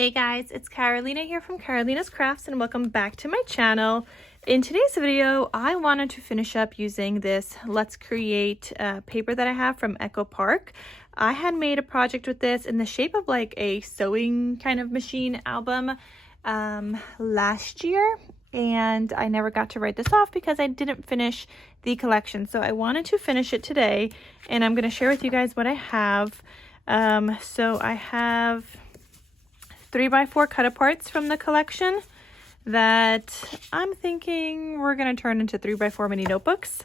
Hey guys, it's Carolina here from Carolina's Crafts and welcome back to my channel. In today's video, I wanted to finish up using this Let's Create paper that I have from Echo Park. I had made a project with this in the shape of like a sewing kind of machine album last year, and I never got to write this off because I didn't finish the collection. So I wanted to finish it today, and I'm going to share with you guys what I have. So I have 3x4 cut aparts from the collection that I'm thinking we're going to turn into 3x4 mini notebooks,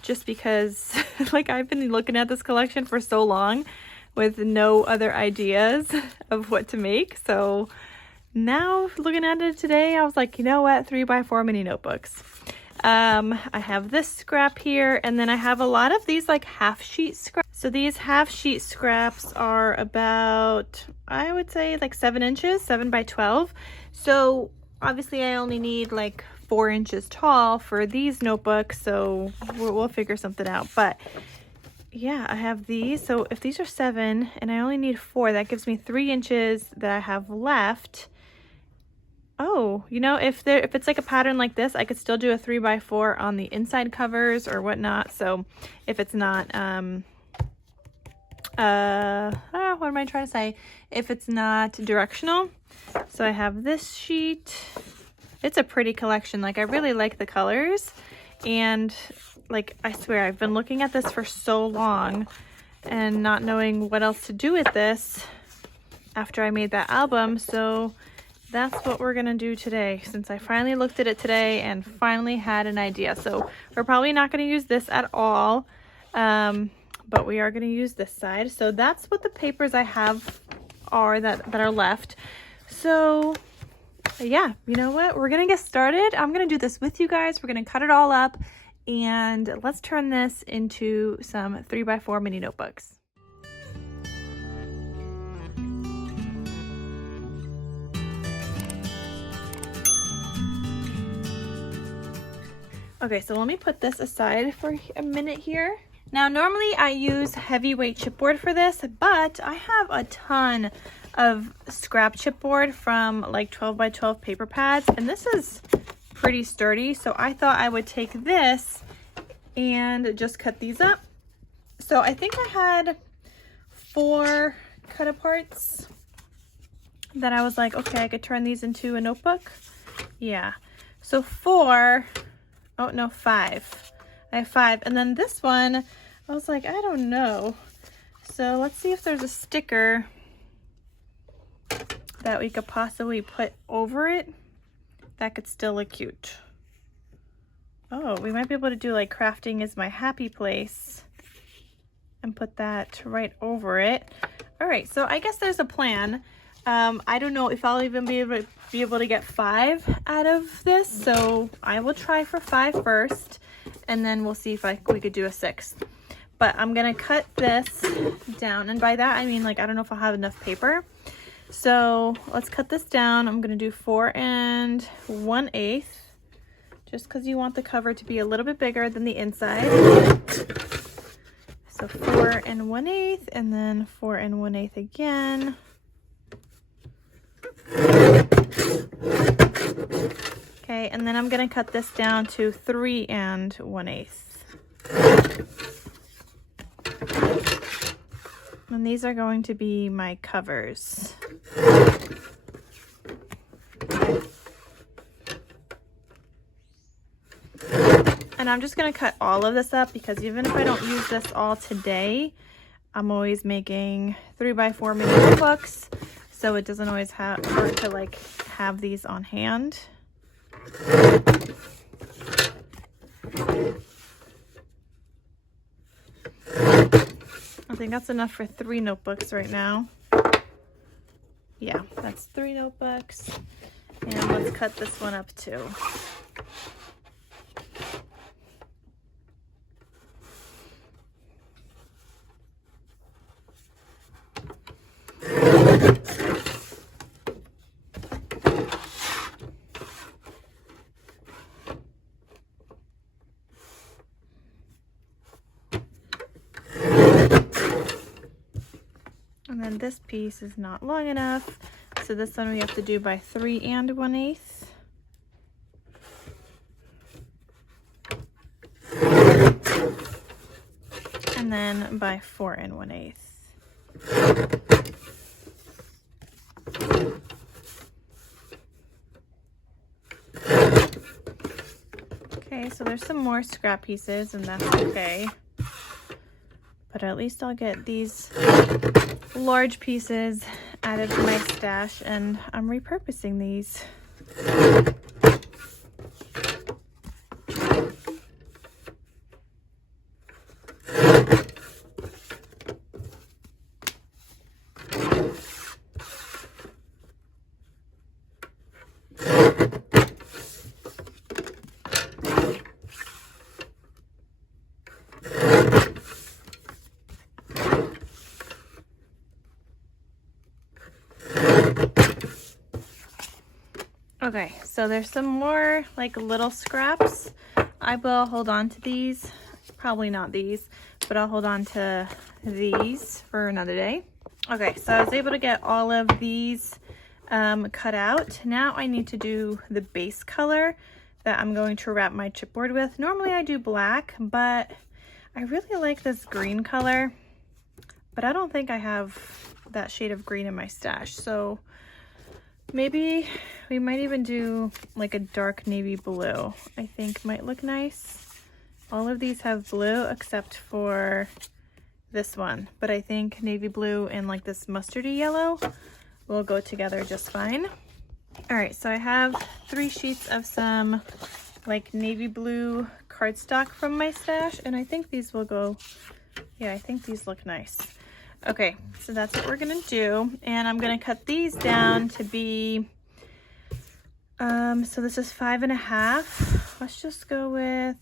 just because like I've been looking at this collection for so long with no other ideas of what to make. So now looking at it today, I was like, you know what, 3x4 mini notebooks. I have this scrap here, and then I have a lot of these like half sheet scraps. So these half sheet scraps are about, I would say like 7 inches, 7x12. So obviously I only need like 4 inches tall for these notebooks, so we'll figure something out. But yeah, I have these. So if these are 7 and I only need 4, that gives me 3 inches that I have left. Oh, you know, if it's like a pattern like this, I could still do a 3x4 on the inside covers or whatnot. So if it's not, what am I trying to say? If it's not directional. So I have this sheet. It's a pretty collection. Like, I really like the colors. And like, I swear, I've been looking at this for so long and not knowing what else to do with this after I made that album. So that's what we're gonna do today, since I finally looked at it today and finally had an idea. So we're probably not gonna use this at all, but we are gonna use this side. So that's what the papers I have are that are left. So yeah, you know what? We're gonna get started. I'm gonna do this with you guys. We're gonna cut it all up and let's turn this into some 3x4 mini notebooks. Okay, so let me put this aside for a minute here. Now, normally I use heavyweight chipboard for this, but I have a ton of scrap chipboard from like 12x12 paper pads, and this is pretty sturdy. So I thought I would take this and just cut these up. So I think I had 4 cut aparts that I was like, okay, I could turn these into a notebook. Yeah, so 4. Oh, no, 5. I have 5. And then this one, I was like, I don't know. So let's see if there's a sticker that we could possibly put over it that could still look cute. Oh, we might be able to do like crafting is my happy place and put that right over it. All right, so I guess there's a plan. I don't know if I'll even be able to get 5 out of this, so I will try for 5 first, and then we'll see if we could do a 6th. But I'm gonna cut this down, and by that I mean like I don't know if I'll have enough paper. So let's cut this down. I'm gonna do 4 1/8, just because you want the cover to be a little bit bigger than the inside. So 4 1/8, and then 4 1/8 again. Okay, and then I'm gonna cut this down to 3 1/8. And these are going to be my covers. And I'm just gonna cut all of this up because even if I don't use this all today, I'm always making 3x4 mini notebooks. So it doesn't always hurt to like have these on hand. I think that's enough for 3 notebooks right now. Yeah, that's 3 notebooks. And let's cut this one up too. And then this piece is not long enough, So this one we have to do by 3 1/8. And then by 4 1/8. Okay, so there's some more scrap pieces, and that's okay. But at least I'll get these large pieces added to my stash, and I'm repurposing these. Okay, so there's some more like little scraps. I will hold on to these, probably not these, but I'll hold on to these for another day. Okay, so I was able to get all of these cut out. Now I need to do the base color that I'm going to wrap my chipboard with. Normally I do black, but I really like this green color, but I don't think I have that shade of green in my stash. So maybe we might even do like a dark navy blue. I think might look nice. All of these have blue except for this one, but I think navy blue and like this mustardy yellow will go together just fine. All right, so I have 3 sheets of some like navy blue cardstock from my stash, and I think these will go, yeah, I think these look nice. Okay, so that's what we're gonna do, and I'm gonna cut these down to be, so this is 5 1/2. Let's just go with,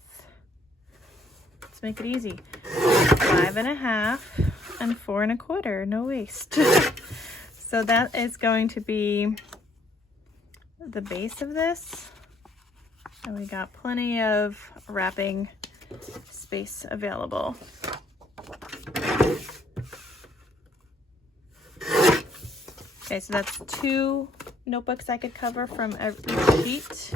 let's make it easy, 5 1/2 and 4 1/4, no waste. So that is going to be the base of this, and we got plenty of wrapping space available. Okay, so that's 2 notebooks I could cover from every sheet.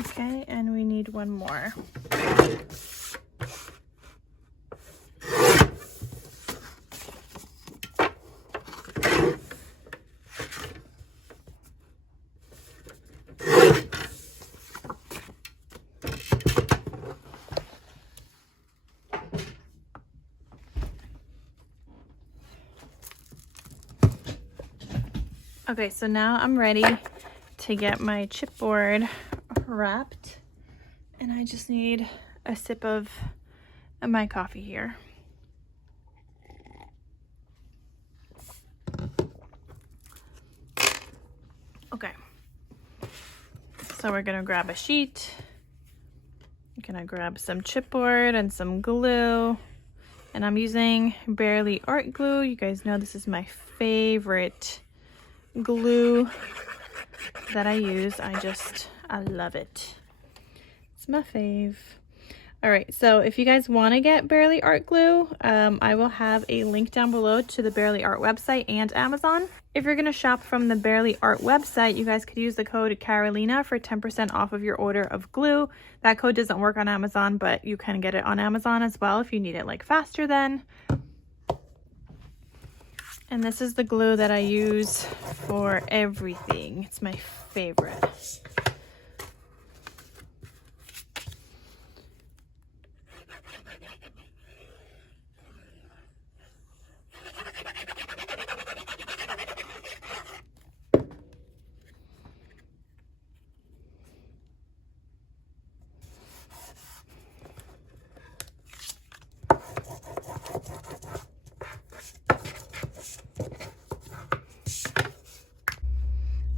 Okay, and we need one more. Okay, so now I'm ready to get my chipboard wrapped, and I just need a sip of my coffee here. Okay, so we're gonna grab a sheet. I'm gonna grab some chipboard and some glue, and I'm using Barely Art Glue. You guys know this is my favorite glue that I use. I love it. It's my fave. All right, so if you guys want to get Barely Art Glue, I will have a link down below to the Barely Art website and Amazon. If you're going to shop from the Barely Art website, you guys could use the code Carolina for 10% off of your order of glue. That code doesn't work on Amazon, but you can get it on Amazon as well if you need it like faster then. And this is the glue that I use for everything. It's my favorite.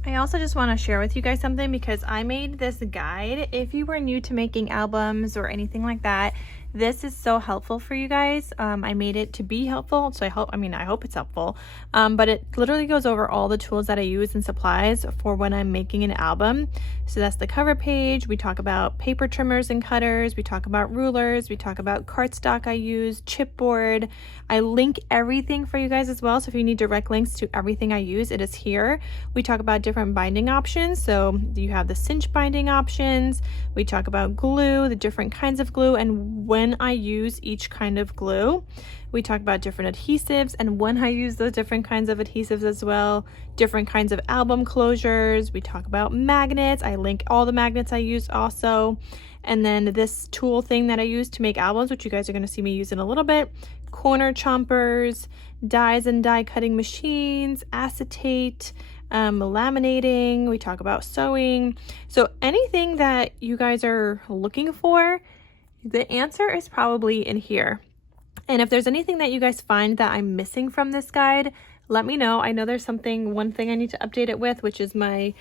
I also just want to share with you guys something, because I made this guide. If you were new to making albums or anything like that, This is so helpful for you guys. I made it to be helpful, so I hope it's helpful. But it literally goes over all the tools that I use and supplies for when I'm making an album. So that's the cover page. We talk about paper trimmers and cutters. We talk about rulers. We talk about cardstock I use, chipboard. I link everything for you guys as well. So if you need direct links to everything I use, it is here. We talk about different binding options. So you have the cinch binding options. We talk about glue, the different kinds of glue, and when I use each kind of glue. We talk about different adhesives and when I use those different kinds of adhesives as well, different kinds of album closures. We talk about magnets. I link all the magnets I use also. And then this tool thing that I use to make albums, which you guys are going to see me use in a little bit, corner chompers, dies and die cutting machines, acetate, laminating. We talk about sewing. So anything that you guys are looking for, the answer is probably in here. And if there's anything that you guys find that I'm missing from this guide, let me know. I know there's one thing I need to update it with, which is my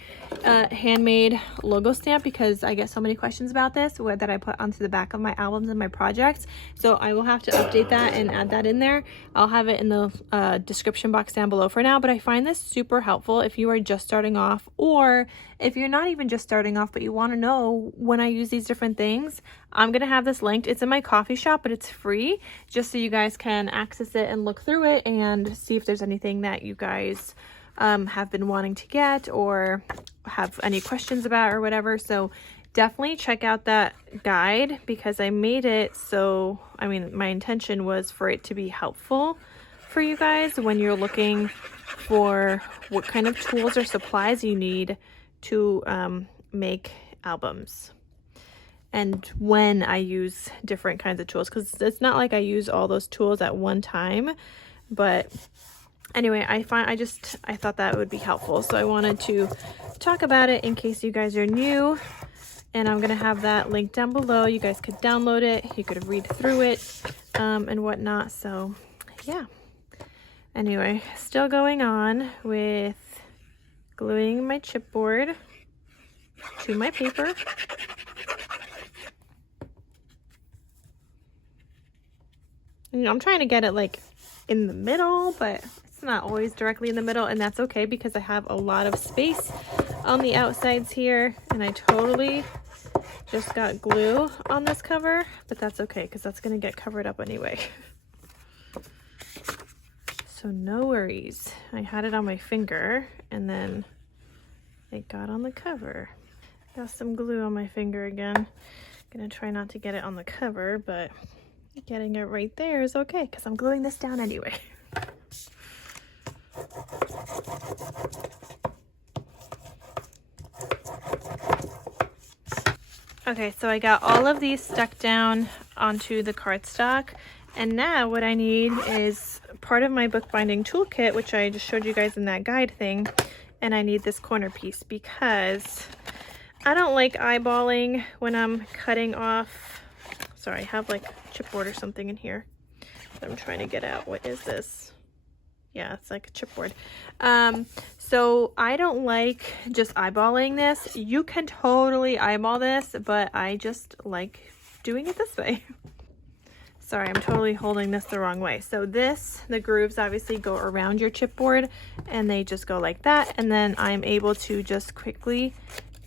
handmade logo stamp, because I get so many questions about this that I put onto the back of my albums and my projects. So I will have to update that and add that in there. I'll have it in the description box down below for now, but I find this super helpful if you are just starting off, or if you're not even just starting off but you want to know when I use these different things. I'm gonna have this linked. It's in my coffee shop, but it's free, just so you guys can access it and look through it and see if there's anything that you guys have been wanting to get or have any questions about or whatever. So definitely check out that guide, because I made it so, my intention was for it to be helpful for you guys when you're looking for what kind of tools or supplies you need to make albums, and when I use different kinds of tools, because it's not like I use all those tools at one time. But anyway, I thought that would be helpful, so I wanted to talk about it in case you guys are new. And I'm gonna have that link down below. You guys could download it, you could read through it and whatnot. So yeah, anyway, still going on with gluing my chipboard to my paper. I'm trying to get it like in the middle, but it's not always directly in the middle, and that's okay because I have a lot of space on the outsides here, and I totally just got glue on this cover, but that's okay because that's gonna get covered up anyway. So no worries. I had it on my finger and then it got on the cover. Got some glue on my finger again. Gonna try not to get it on the cover, but getting it right there is okay because I'm gluing this down anyway. Okay, so I got all of these stuck down onto the cardstock, and now what I need is part of my bookbinding toolkit, which I just showed you guys in that guide thing, and I need this corner piece because I don't like eyeballing when I'm cutting off. Sorry, I have like chipboard or something in here that I'm trying to get out. What is this? Yeah, it's like a chipboard. So I don't like just eyeballing this. You can totally eyeball this, but I just like doing it this way. Sorry, I'm totally holding this the wrong way. So the grooves obviously go around your chipboard and they just go like that. And then I'm able to just quickly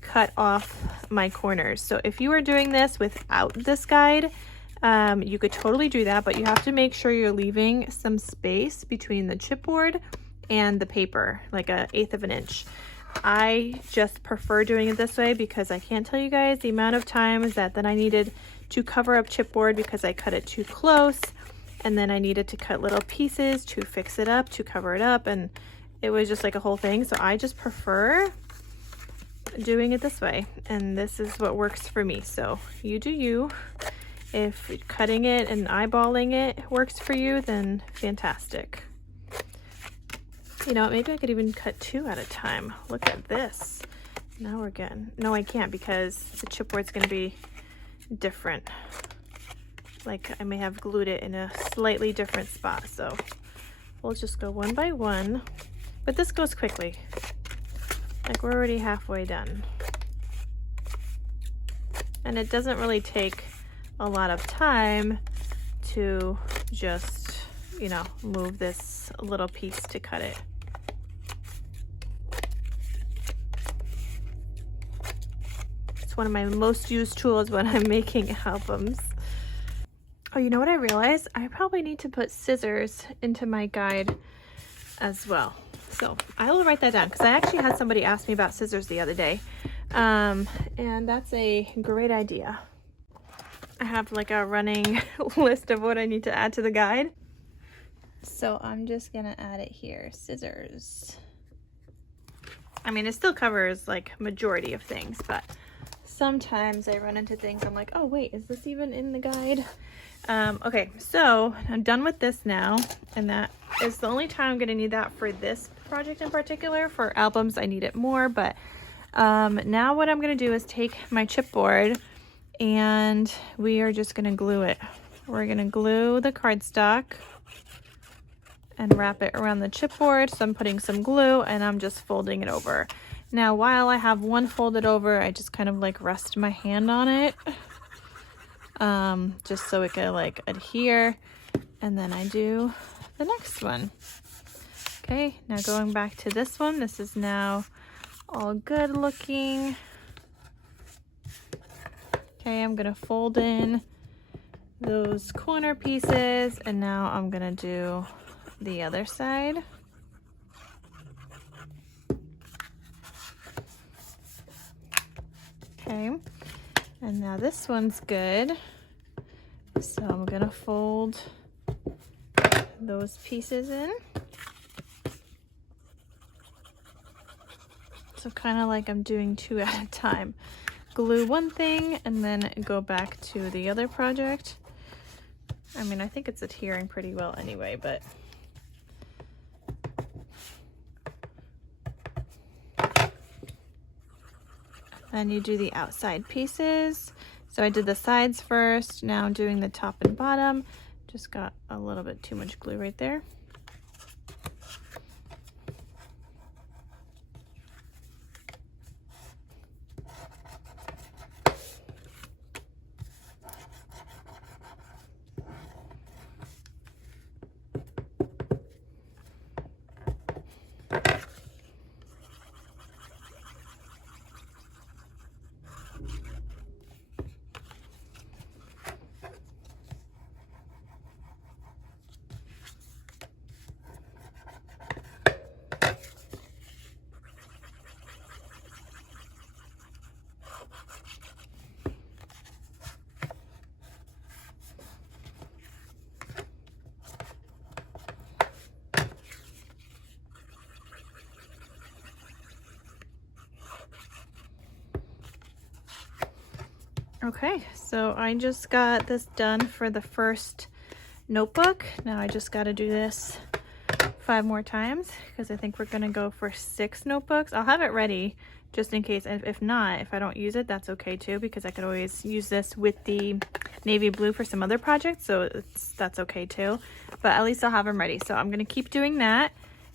cut off my corners. So if you are doing this without this guide, you could totally do that, but you have to make sure you're leaving some space between the chipboard and the paper, like 1/8 of an inch. I just prefer doing it this way because I can't tell you guys the amount of times that then I needed to cover up chipboard because I cut it too close, and then I needed to cut little pieces to fix it up, to cover it up, and it was just like a whole thing. So I just prefer doing it this way, and this is what works for me. So you do you. If cutting it and eyeballing it works for you, then fantastic. You know, maybe I could even cut 2 at a time. Look at this. Now we're getting, no, I can't because the chipboard's gonna be different. Like I may have glued it in a slightly different spot. So we'll just go one by one, but this goes quickly. Like we're already halfway done. And it doesn't really take a lot of time to just, you know, move this little piece to cut it. It's one of my most used tools when I'm making albums. Oh, you know what I realized? I probably need to put scissors into my guide as well. So I will write that down because I actually had somebody ask me about scissors the other day. And that's a great idea. I have like a running list of what I need to add to the guide. So I'm just gonna add it here, scissors. I mean, it still covers like majority of things, but sometimes I run into things I'm like, oh wait, is this even in the guide? Okay, so I'm done with this now, and that is the only time I'm gonna need that for this project in particular. For albums, I need it more, but now what I'm gonna do is take my chipboard and we are just gonna glue it. We're gonna glue the cardstock and wrap it around the chipboard. So I'm putting some glue and I'm just folding it over. Now, while I have one folded over, I just kind of like rest my hand on it, just so it can like adhere, and then I do the next one. Okay, now going back to this one, this is now all good looking. Okay, I'm gonna fold in those corner pieces, and now I'm gonna do the other side. Okay, and now this one's good. So I'm gonna fold those pieces in. So kind of like I'm doing two at a time. Glue one thing and then go back to the other project. I mean, I think it's adhering pretty well anyway, but then you do the outside pieces. So I did the sides first, now I'm doing the top and bottom. Just got a little bit too much glue right there. Okay, so I just got this done for the first notebook. Now I just got to do this 5 more times because I think we're going to go for 6 notebooks. I'll have it ready just in case. If not, if I don't use it, that's okay too, because I could always use this with the navy blue for some other projects, so that's okay too. But at least I'll have them ready. So I'm going to keep doing that,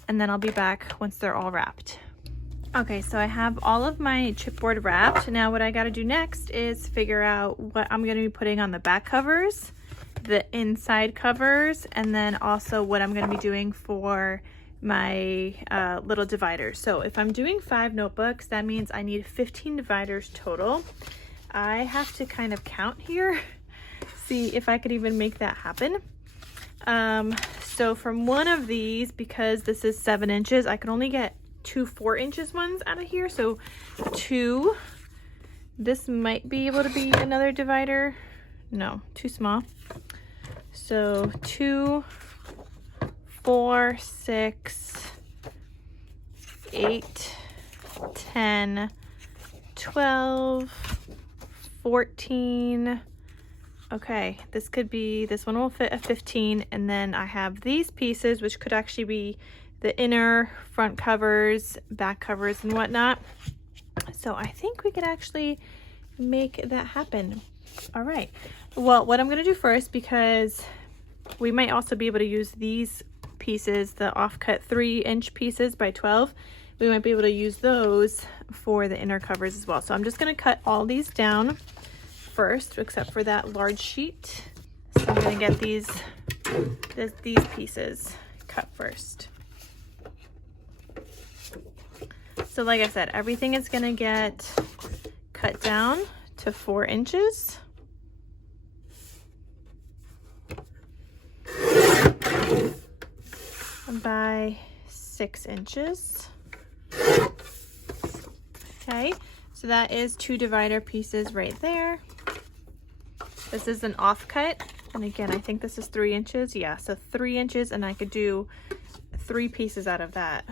and then I'll be back once they're all wrapped. Okay, so I have all of my chipboard wrapped. Now what I got to do next is figure out what I'm going to be putting on the back covers, the inside covers, and then also what I'm going to be doing for my little dividers. So if I'm doing 5 notebooks, that means I need 15 dividers total. I have to kind of count here, see if I could even make that happen. So from one of these, because this is 7 inches, I can only get 2 4-inch ones out of here. So 2, this might be able to be another divider. No, too small. So 2, 4, 6, 8, 10, 12, 14. Okay, this one will fit a 15, and then I have these pieces, which could actually be the inner front covers, back covers, and whatnot. So I think we could actually make that happen. All right, well, what I'm gonna do first, because we might also be able to use these pieces, the offcut 3-inch pieces by 12, we might be able to use those for the inner covers as well. So I'm just gonna cut all these down first, except for that large sheet. So I'm gonna get these pieces cut first. So like I said, everything is gonna get cut down to 4 inches. By 6 inches. Okay, so that is 2 divider pieces right there. This is an offcut, and again, I think this is 3 inches. Yeah, so 3 inches, and I could do 3 pieces out of that.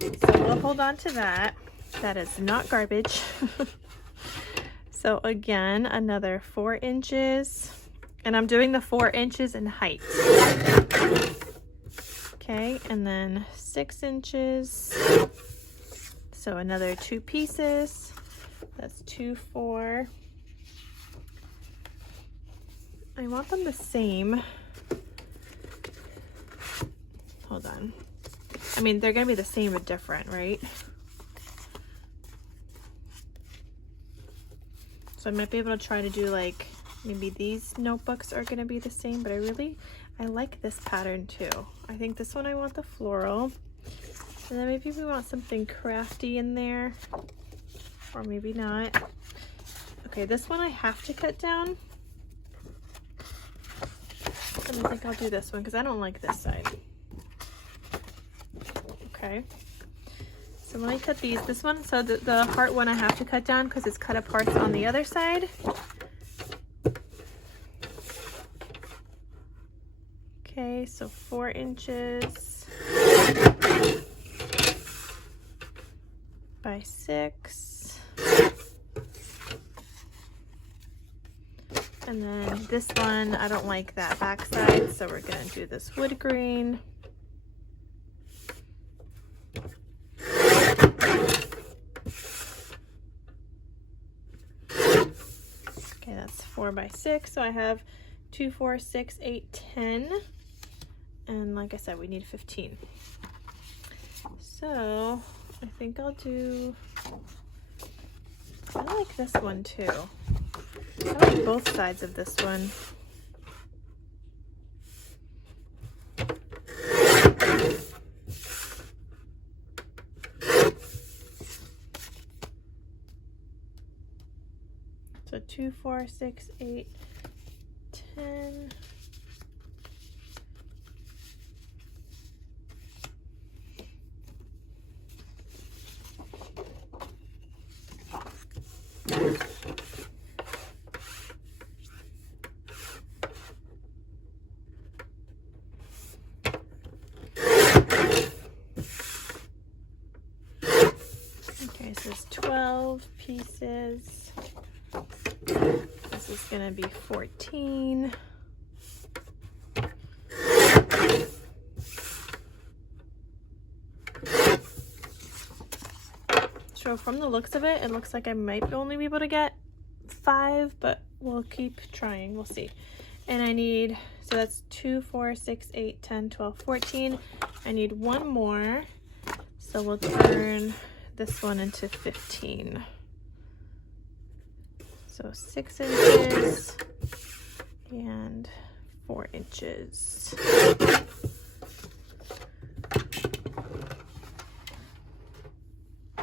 So we'll hold on to that. That is not garbage. So again, another 4 inches, and I'm doing the 4 inches in height. Okay, and then 6 inches. So another 2 pieces. That's 2, 4. I want them the same. Hold on. I mean, they're gonna be the same but different, right? So I might be able to try to do like, maybe these notebooks are gonna be the same, but I like this pattern too. I think this one I want the floral. And then maybe we want something crafty in there, or maybe not. Okay, this one I have to cut down. I don't think I'll do this one because I don't like this side. Okay. So let me cut these. This one, so the heart one I have to cut down because it's cut apart on the other side. Okay, so 4 inches by 6. And then this one, I don't like that back side, so we're gonna do this wood grain. Okay, that's 4 by 6, so I have 2, 4, 6, 8, 10. And like I said, we need 15. So I think I'll do, I like this one too. I like both sides of this one. So 2, 4, 6, 8, 10. Okay, so it's 12 pieces. This is gonna be 14. So from the looks of it, it looks like I might only be able to get 5, but we'll keep trying, we'll see. And I need, so that's 2, 4, 6, 8, 10, 12, 14. I need 1 more. So we'll turn this one into 15. So 6 inches and 4 inches.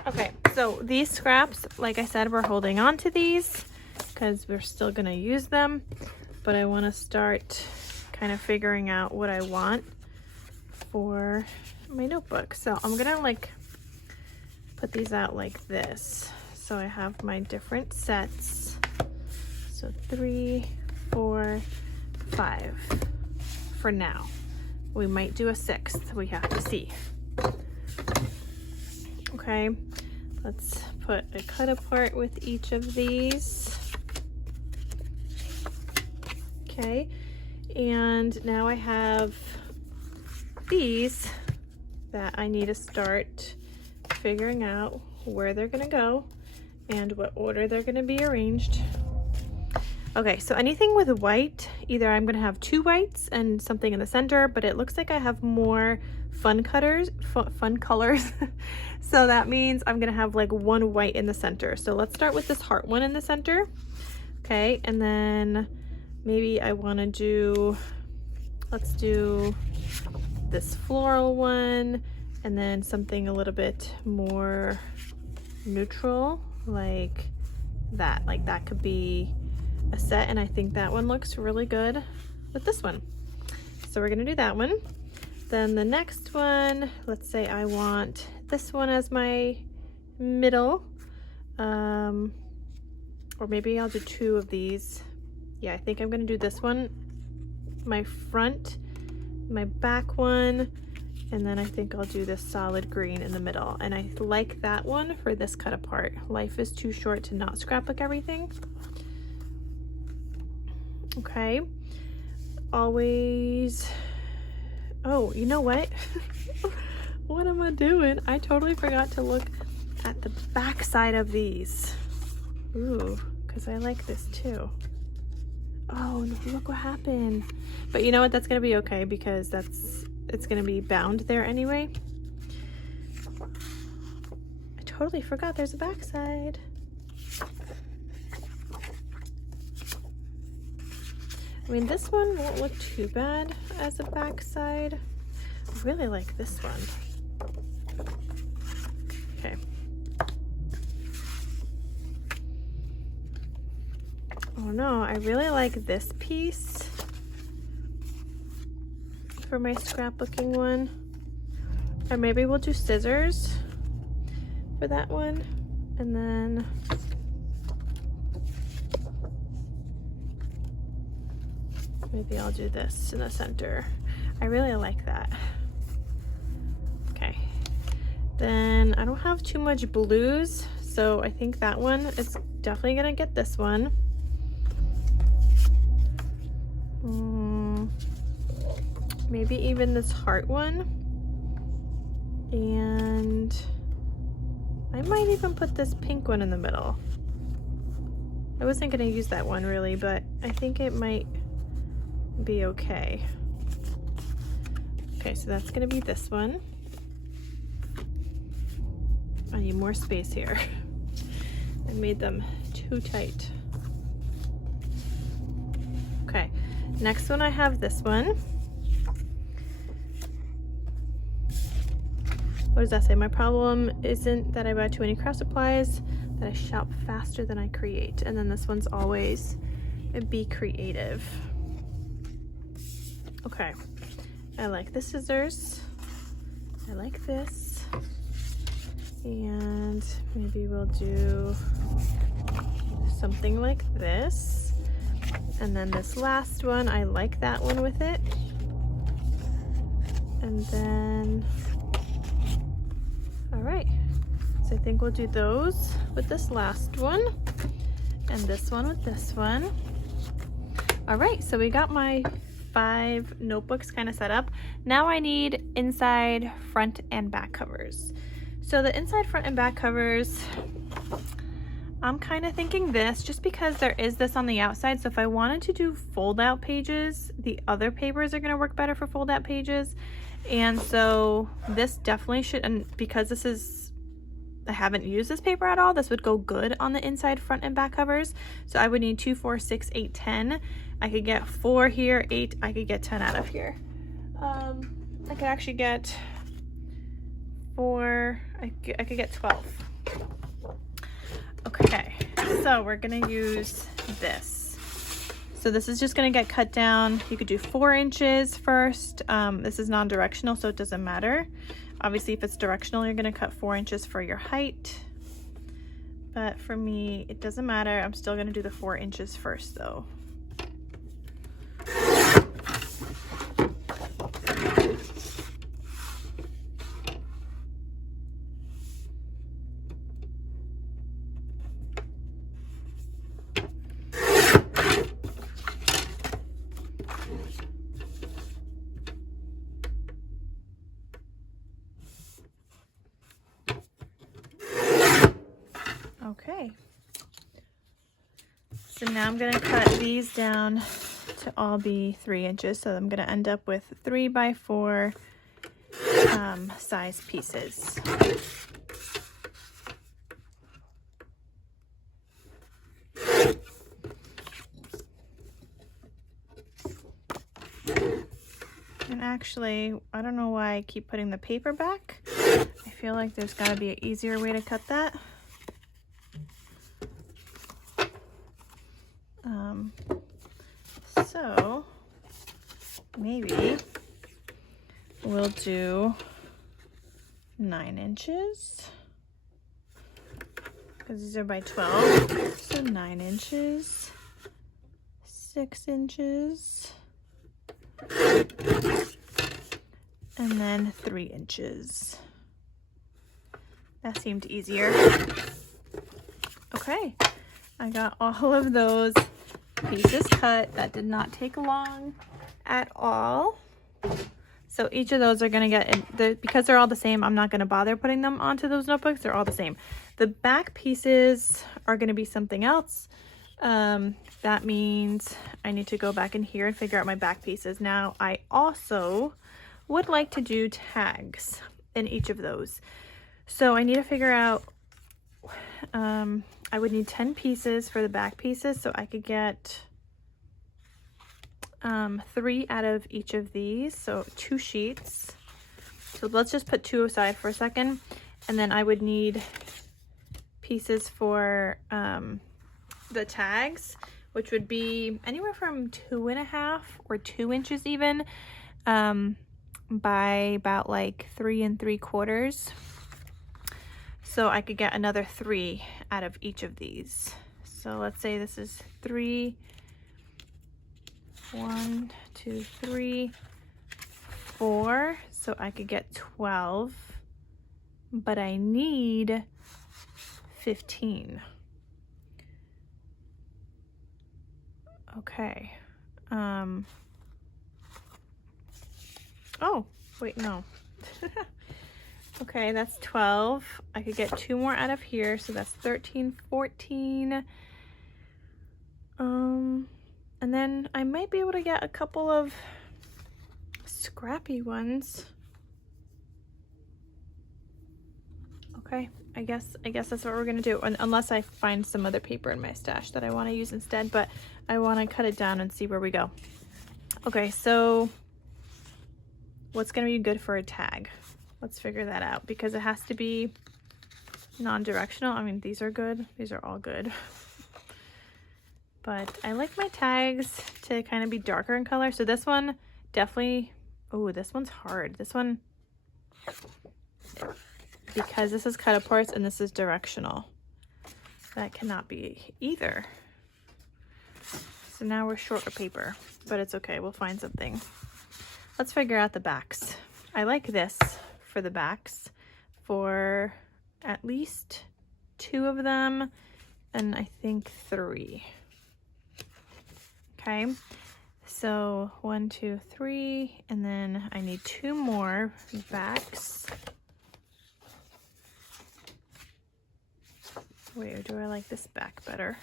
Okay, so these scraps, like I said, we're holding on to these because we're still gonna use them, but I wanna start kind of figuring out what I want for my notebook. So I'm gonna like put these out like this. So I have my different sets. So 3, 4, 5 for now. We might do a 6th, we have to see. Okay, let's put a cut apart with each of these. Okay, and now I have these that I need to start figuring out where they're gonna go and what order they're gonna be arranged. Okay, so anything with white, either I'm gonna have 2 whites and something in the center, but it looks like I have more fun colors. So that means I'm gonna have like 1 white in the center. So let's start with this heart one in the center, Okay, and then maybe I want to do, let's do this floral one, and then something a little bit more neutral, like that. Like that could be a set, and I think that one looks really good with this one. So we're gonna do that one. Then the next one, let's say I want this one as my middle, or maybe I'll do two of these. Yeah, I think I'm gonna do this one, my front, my back one, and then I think I'll do this solid green in the middle. And I like that one for this cut apart. Life is too short to not scrapbook everything. Okay, always, oh, you know what? What am I doing? I totally forgot to look at the back side of these. Ooh, because I like this too. Oh, no, look what happened. But you know what? That's gonna be okay because it's gonna be bound there anyway. I totally forgot there's a back side. I mean, this one won't look too bad as a back side. I really like this one. Okay. Oh no, I really like this piece for my scrapbooking one. Or maybe we'll do scissors for that one. And then maybe I'll do this in the center. I really like that. Okay. Then I don't have too much blues, so I think that one is definitely gonna get this one. Maybe even this heart one. And I might even put this pink one in the middle. I wasn't gonna use that one really, but I think it might be okay. Okay, so that's gonna be this one. I need more space here. I made them too tight. Okay, next one I have this one. What does that say? My problem isn't that I buy too many craft supplies, that I shop faster than I create. And then this one's always be creative. Okay, I like the scissors. I like this. And maybe we'll do something like this. And then this last one, I like that one with it. And then, all right. So I think we'll do those with this last one and this one with this one. All right, so we got my 5 notebooks kind of set up. Now I need inside, front, and back covers. So the inside, front, and back covers, I'm kind of thinking this just because there is this on the outside. So if I wanted to do fold out pages, the other papers are going to work better for fold out pages. And so this definitely should, and because this is, I haven't used this paper at all, this would go good on the inside, front, and back covers. So I would need 2, 4, 6, 8, 10. I could get 4 here, 8, I could get 10 out of here. I could actually get 4, I could get 12. Okay, so we're gonna use this. So this is just gonna get cut down. You could do 4 inches first. This is non-directional, so it doesn't matter. Obviously, if it's directional, you're gonna cut 4 inches for your height. But for me, it doesn't matter. I'm still gonna do the 4 inches first though. Okay, so now I'm gonna cut these down to all be 3 inches. So I'm gonna end up with 3 by 4 size pieces. actually, I don't know why I keep putting the paper back. I feel like there's got to be an easier way to cut that. So maybe we'll do 9 inches because these are by 12. So 9 inches, 6 inches, and then 3 inches. That seemed easier. Okay, I got all of those pieces cut. That did not take long at all. So each of those are going to get, because they're all the same, I'm not going to bother putting them onto those notebooks. They're all the same. The back pieces are going to be something else. That means I need to go back in here and figure out my back pieces. Now, I also would like to do tags in each of those. So I need to figure out, I would need 10 pieces for the back pieces, so I could get 3 out of each of these, so 2 sheets. So let's just put 2 aside for a second, and then I would need pieces for the tags, which would be anywhere from 2.5 or 2 inches even, by about like 3 3/4. So I could get another 3 out of each of these. So let's say this is 3, 1, 2, 3, 4. So I could get 12, but I need 15. Okay. Oh, wait, no. Okay, that's 12. I could get 2 more out of here, so that's 13, 14. And then I might be able to get a couple of scrappy ones. Okay, I guess that's what we're gonna do, unless I find some other paper in my stash that I want to use instead, but I want to cut it down and see where we go. Okay, so what's gonna be good for a tag? Let's figure that out, because it has to be non-directional. I mean, these are good. These are all good. But I like my tags to kind of be darker in color. So this one definitely, oh, this one's hard. This one, because this is cut apart and this is directional. That cannot be either. So now we're short of paper, but it's okay. We'll find something. Let's figure out the backs. I like this for the backs, for at least 2 of them, and I think 3. Okay, so 1, 2, 3, and then I need 2 more backs. Wait, or do I like this back better?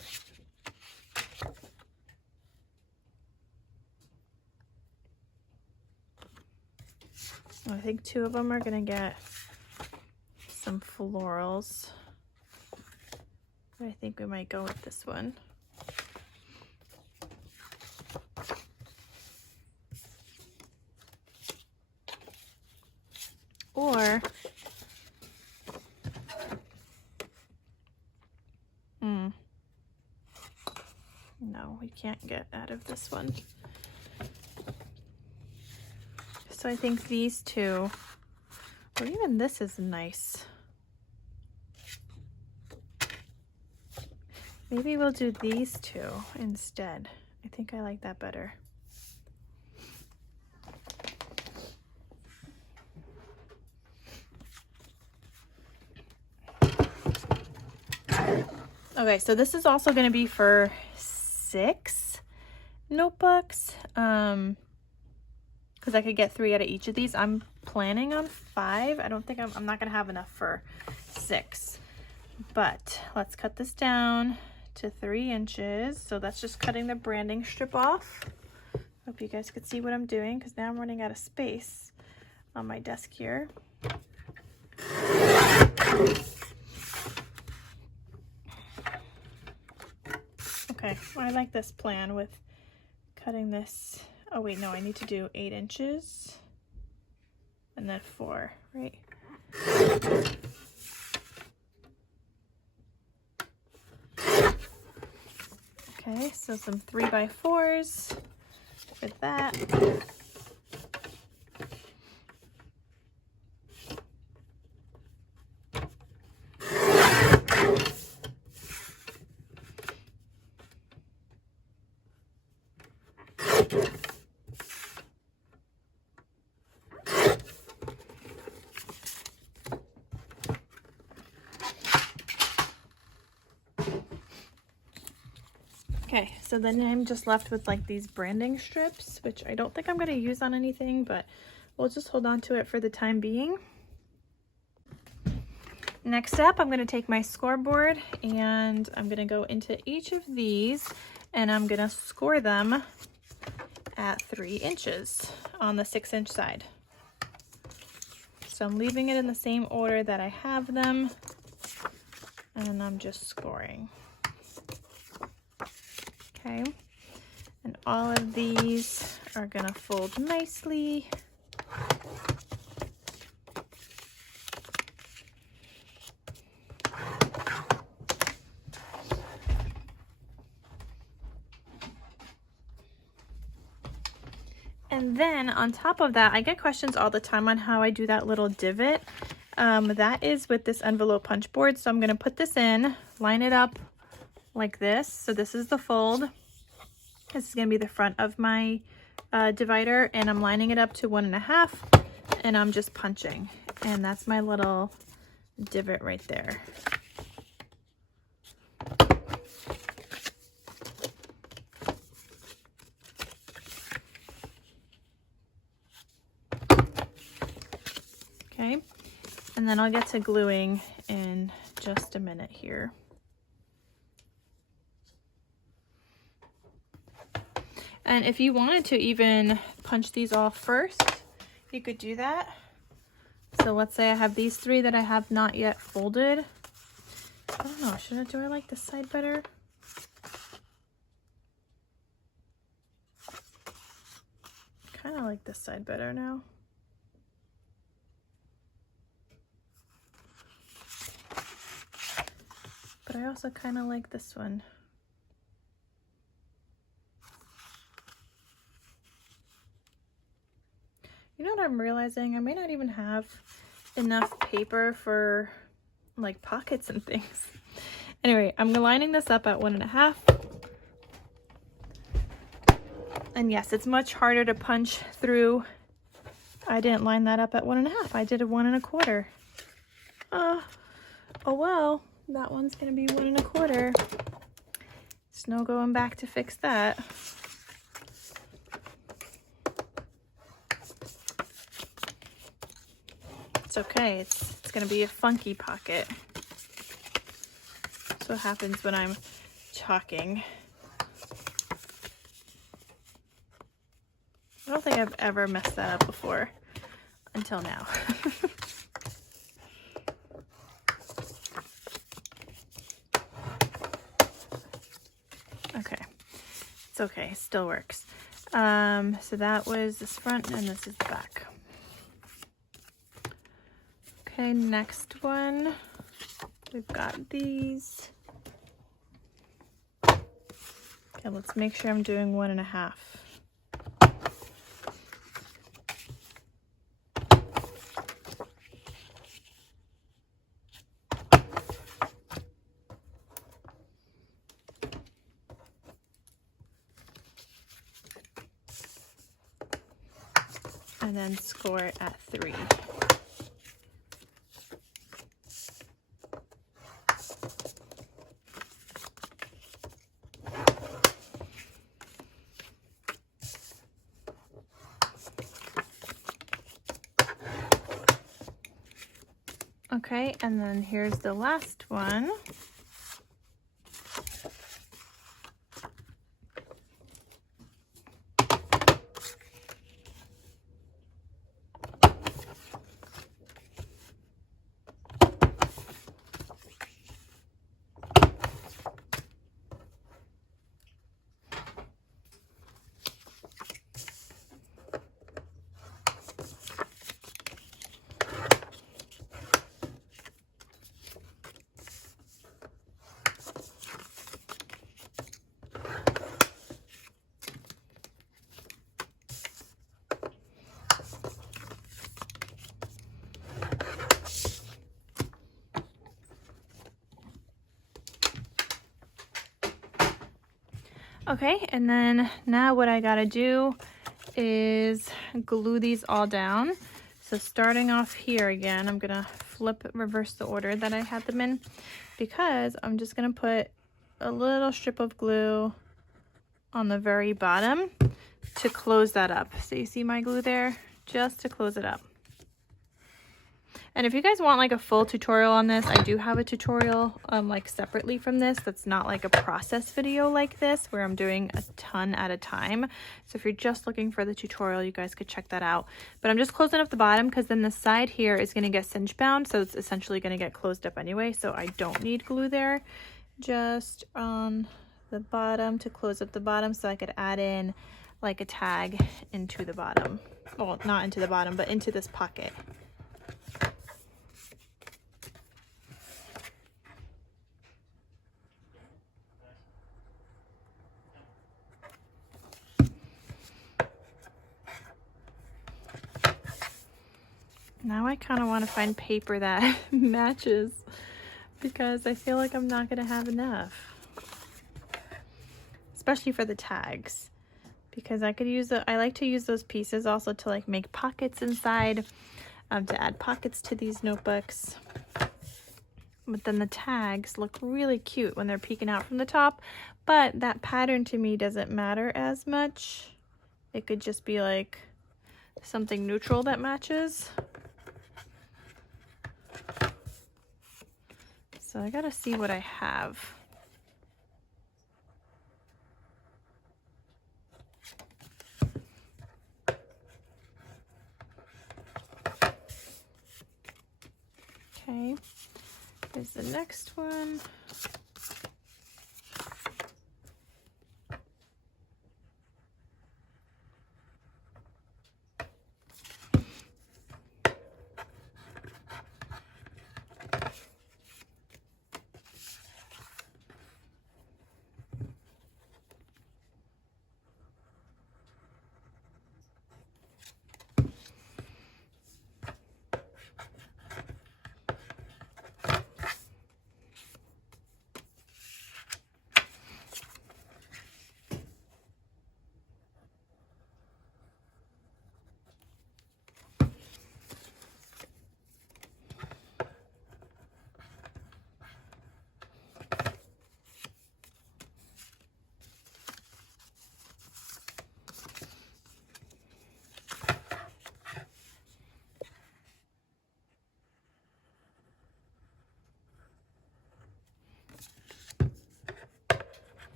I think 2 of them are gonna get some florals. I think we might go with this one. Or no, we can't get out of this one. So I think these 2, or even this is nice. Maybe we'll do these 2 instead. I think I like that better. Okay, so this is also going to be for 6 notebooks. Because I could get 3 out of each of these. I'm planning on 5. I don't think I'm not gonna have enough for 6. But let's cut this down to 3 inches. So that's just cutting the branding strip off. Hope you guys could see what I'm doing, because now I'm running out of space on my desk here. Okay, I like this plan with cutting this. Oh wait, no, I need to do 8 inches. and then 4, right? Okay, so some 3x4s with that. Okay, so then I'm just left with like these branding strips, which I don't think I'm going to use on anything, but we'll just hold on to it for the time being. Next up, I'm going to take my scoreboard and I'm going to go into each of these and I'm going to score them at 3 inches on the 6-inch side. So I'm leaving it in the same order that I have them, and I'm just scoring. Okay, and all of these are gonna fold nicely. And then on top of that, I get questions all the time on how I do that little divot. That is with this envelope punch board. So I'm gonna put this in, line it up like this. So this is the fold. This is gonna be the front of my divider, and I'm lining it up to 1.5, and I'm just punching. And that's my little divot right there. Okay, and then I'll get to gluing in just a minute here. And if you wanted to even punch these off first, you could do that. So let's say I have these 3 that I have not yet folded. I don't know, do I like this side better? Kind of like this side better now. But I also kind of like this one. You know what I'm realizing? I may not even have enough paper for like pockets and things. Anyway, I'm lining this up at 1.5. And yes, it's much harder to punch through. I didn't line that up at 1.5. I did a 1.25. Oh well, that one's gonna be 1.25. There's no going back to fix that. It's okay, it's gonna be a funky pocket. That's what happens when I'm chalking. I don't think I've ever messed that up before until now. Okay, it's okay, it still works. So that was this front and this is the back. Okay, next one, we've got these. Okay, let's make sure I'm doing 1.5. And then score it at 3. Okay, and then here's the last one. Okay, and then now what I gotta do is glue these all down. So starting off here again, I'm gonna reverse the order that I had them in, because I'm just gonna put a little strip of glue on the very bottom to close that up. So you see my glue there, just to close it up. And if you guys want like a full tutorial on this, I do have a tutorial like separately from this that's not like a process video like this where I'm doing a ton at a time. So if you're just looking for the tutorial, you guys could check that out. But I'm just closing up the bottom because then the side here is going to get cinch bound, so it's essentially going to get closed up anyway, so I don't need glue there. Just on the bottom to close up the bottom so I could add in like a tag into the bottom. Well, not into the bottom, but into this pocket. Now I kind of want to find paper that matches, because I feel like I'm not going to have enough, especially for the tags, because I could use I like to use those pieces also to like make pockets inside, to add pockets to these notebooks. But then the tags look really cute when they're peeking out from the top, but that pattern to me doesn't matter as much. It could just be like something neutral that matches. So I gotta see what I have. Okay, here's the next one.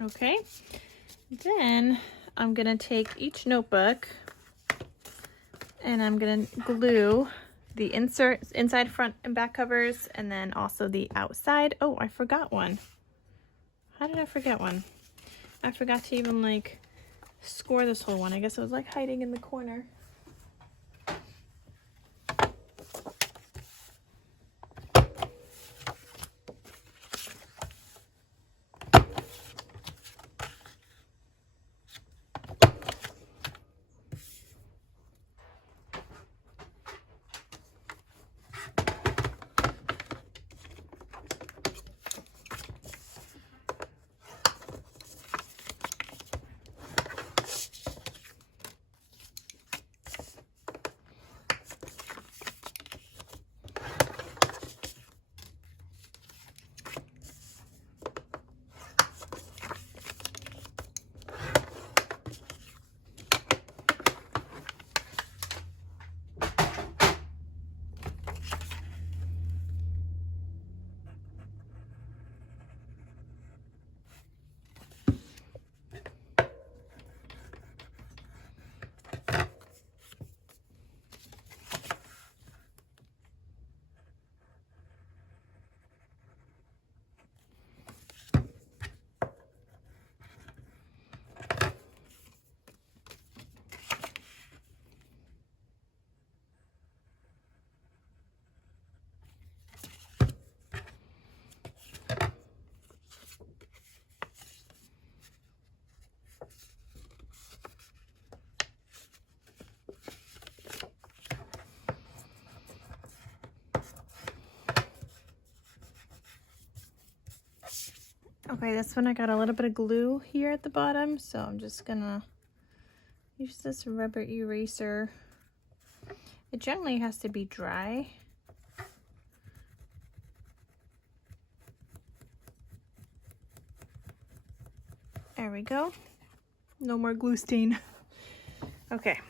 Okay, then I'm gonna take each notebook and I'm gonna glue the inside, front, and back covers, and then also the outside. Oh, I forgot one. How did I forget one? I forgot to even like score this whole one. I guess it was like hiding in the corner. Okay, this one I got a little bit of glue here at the bottom, so I'm just gonna use this rubber eraser. It generally has to be dry. There we go. No more glue stain. Okay.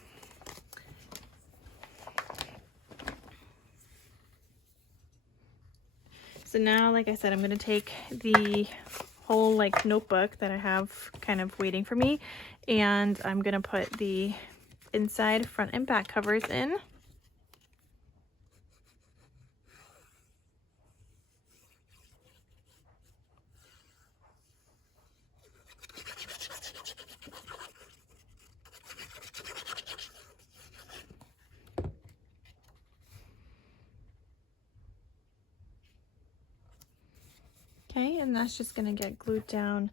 So now, like I said, I'm gonna take the whole like notebook that I have kind of waiting for me, and I'm gonna put the inside front and back covers in. Okay, and that's just gonna get glued down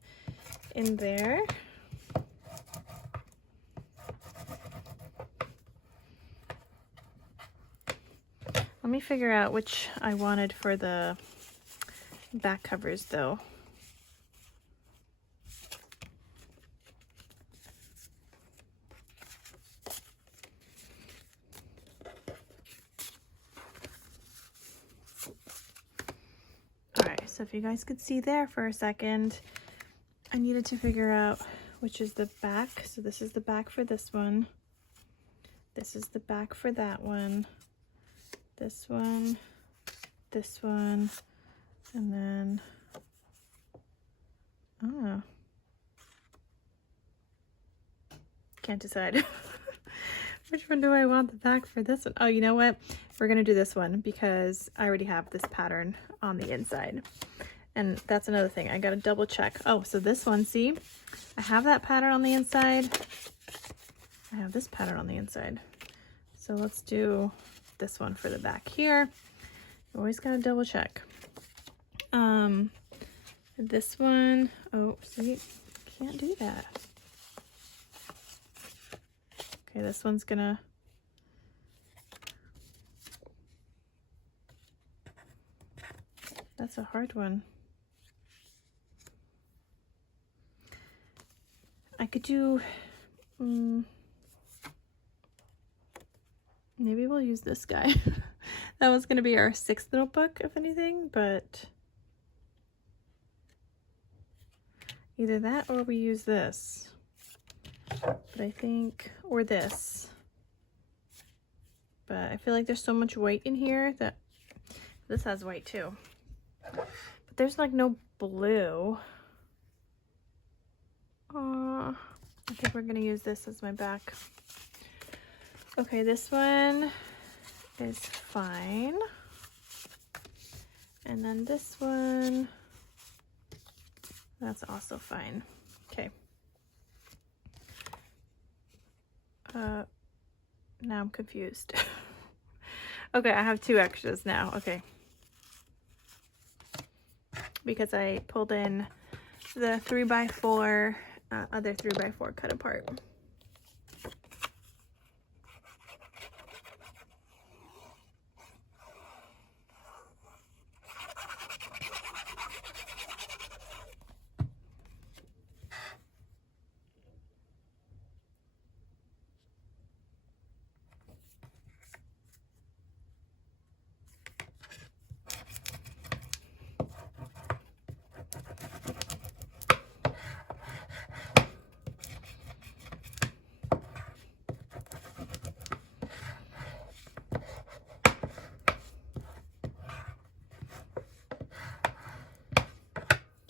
in there. Let me figure out which I wanted for the back covers though. Alright, so if you guys could see there for a second, I needed to figure out which is the back. So this is the back for this one. This is the back for that one. This one, and then, oh, can't decide. Which one do I want the back for this one? Oh, you know what? We're gonna do this one because I already have this pattern on the inside. And that's another thing, I gotta double check. Oh, so this one, see? I have that pattern on the inside. I have this pattern on the inside. So let's do this one for the back here. You always gotta double check. This one, oh, see, can't do that. Okay, this one's gonna, that's a hard one. I could do, maybe we'll use this guy. That was going to be our 6th notebook, if anything, but either that or we use this. But I think, or this. But I feel like there's so much white in here that this has white too. But there's like no blue. I think we're going to use this as my back. Okay, this one is fine. And then this one, that's also fine. Okay. Now I'm confused. Okay, I have 2 extras now. Okay. Because I pulled in the 3x4, other 3x4 cut apart.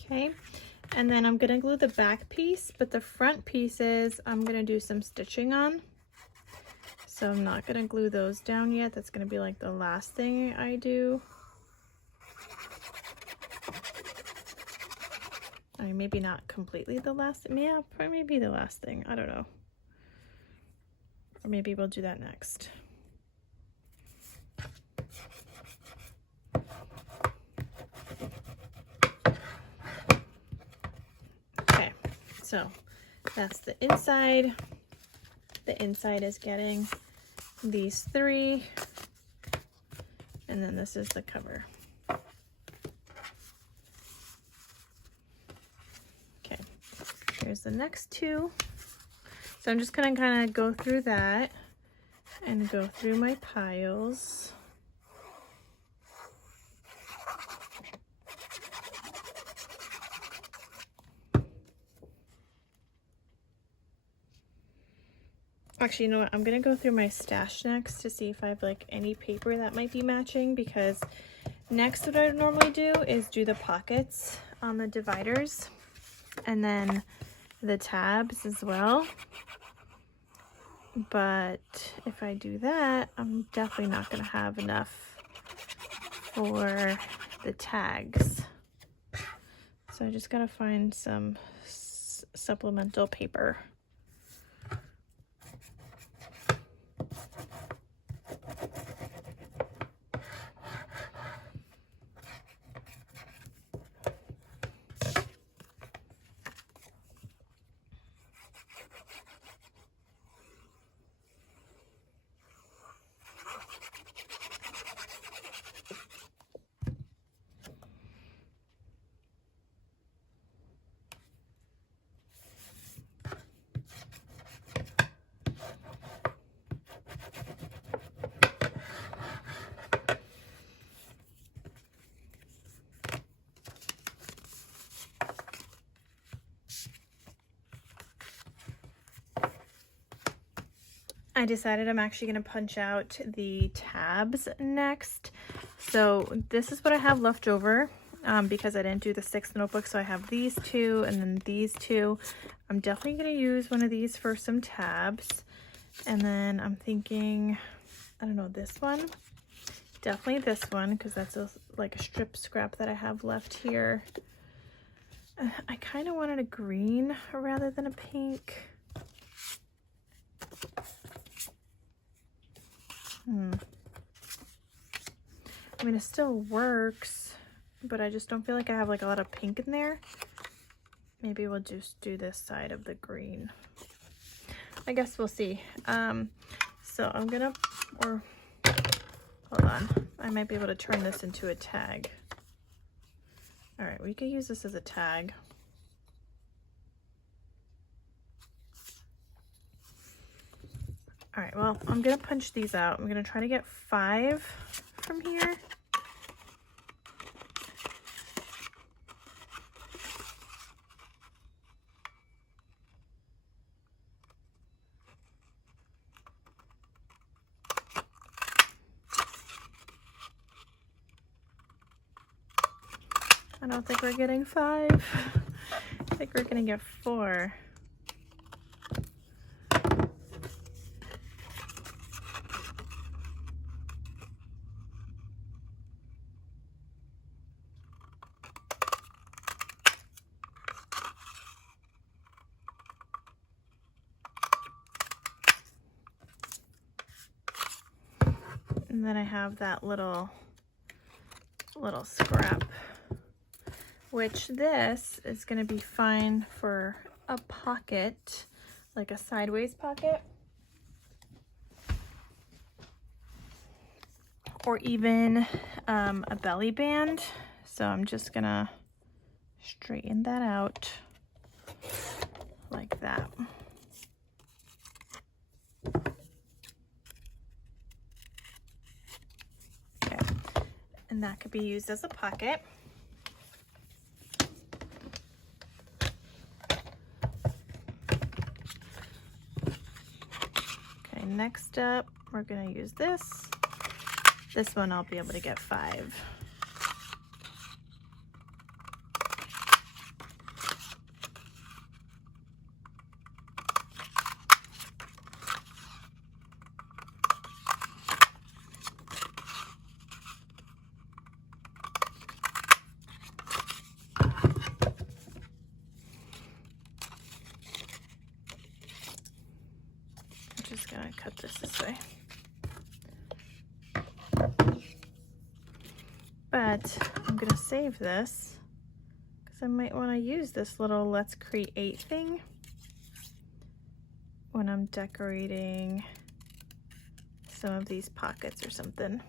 Okay, and then I'm gonna glue the back piece, but the front pieces I'm gonna do some stitching on. So I'm not gonna glue those down yet. That's gonna be like the last thing I do. I mean, maybe not completely the last, yeah, probably maybe the last thing, I don't know. Or maybe we'll do that next. Okay, so that's the inside. The inside is getting these 3, and then this is the cover. Here's the next two. So I'm just gonna kind of go through that and go through my piles. Actually, you know what? I'm gonna go through my stash next to see if I have like any paper that might be matching, because next what I normally do is do the pockets on the dividers and then the tabs as well. But if I do that, I'm definitely not gonna have enough for the tags. So I just gotta find some supplemental paper. I decided I'm actually going to punch out the tabs next. So this is what I have left over because I didn't do the 6th notebook. So I have these two and then these two. I'm definitely going to use one of these for some tabs. And then I'm thinking, I don't know, this one. Definitely this one, because that's like a strip scrap that I have left here. I kind of wanted a green rather than a pink. I mean, it still works, but I just don't feel like I have like a lot of pink in there. Maybe we'll just do this side of the green. I guess we'll see. So I'm gonna, or hold on, I might be able to turn this into a tag. All right, we could use this as a tag. All right, well, I'm gonna punch these out. I'm gonna try to get 5 from here. I don't think we're getting 5. I think we're gonna get 4. And then I have that little scrap, which this is going to be fine for a pocket, like a sideways pocket, or even a belly band. So I'm just gonna straighten that out like that. Okay, and that could be used as a pocket. Okay, next up, we're gonna use this. This one I'll be able to get 5. Just gonna cut this way. But I'm gonna save this because I might want to use this little let's create thing when I'm decorating some of these pockets or something.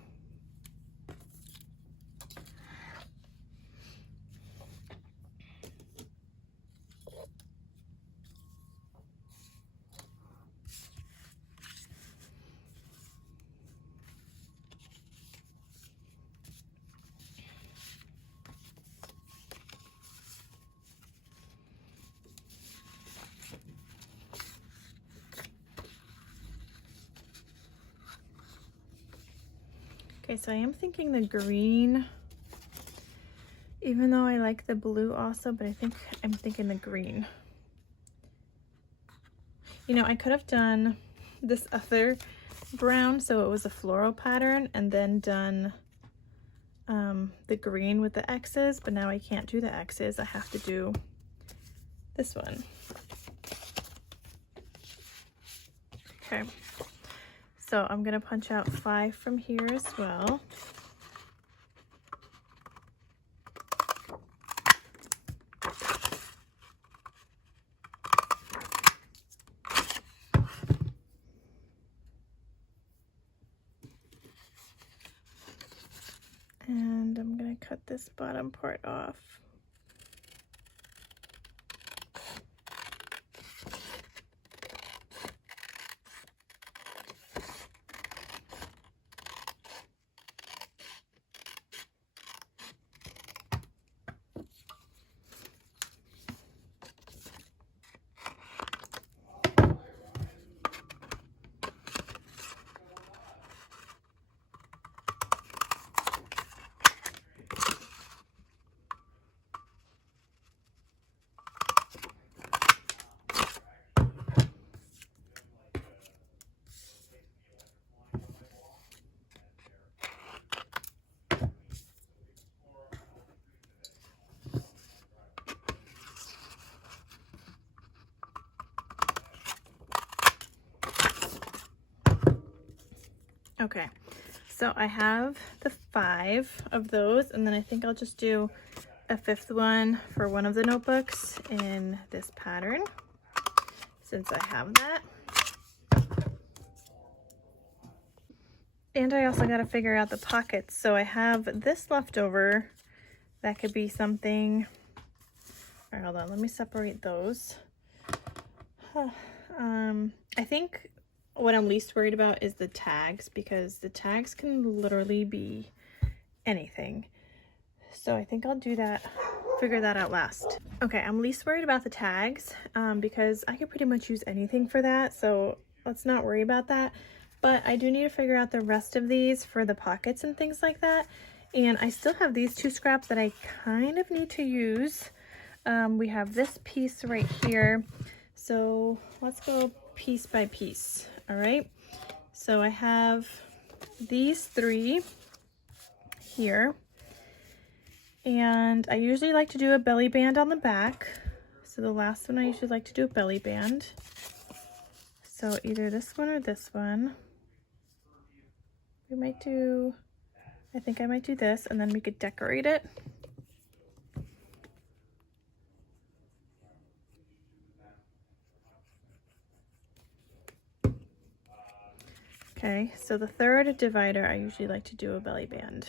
Okay, so I am thinking the green, even though I like the blue also, but I think I'm thinking the green. You know, I could have done this other brown so it was a floral pattern and then done the green with the X's, but now I can't do the X's. I have to do this one. Okay, so I'm gonna punch out 5 from here as well. And I'm gonna cut this bottom part off. Okay, so I have the 5 of those, and then I think I'll just do a 5th one for one of the notebooks in this pattern, since I have that. And I also got to figure out the pockets. So I have this left over. That could be something. All right, hold on, let me separate those. I think what I'm least worried about is the tags, because the tags can literally be anything. So I think I'll do that, figure that out last. Okay, I'm least worried about the tags because I can pretty much use anything for that. So let's not worry about that. But I do need to figure out the rest of these for the pockets and things like that. And I still have these 2 scraps that I kind of need to use. We have this piece right here. So let's go piece by piece. All right. So I have these 3 here. And I usually like to do a belly band on the back. So the last one I usually like to do a belly band. So either this one or this one. We might do, I think I might do this, and then we could decorate it. Okay, so the 3rd divider, I usually like to do a belly band.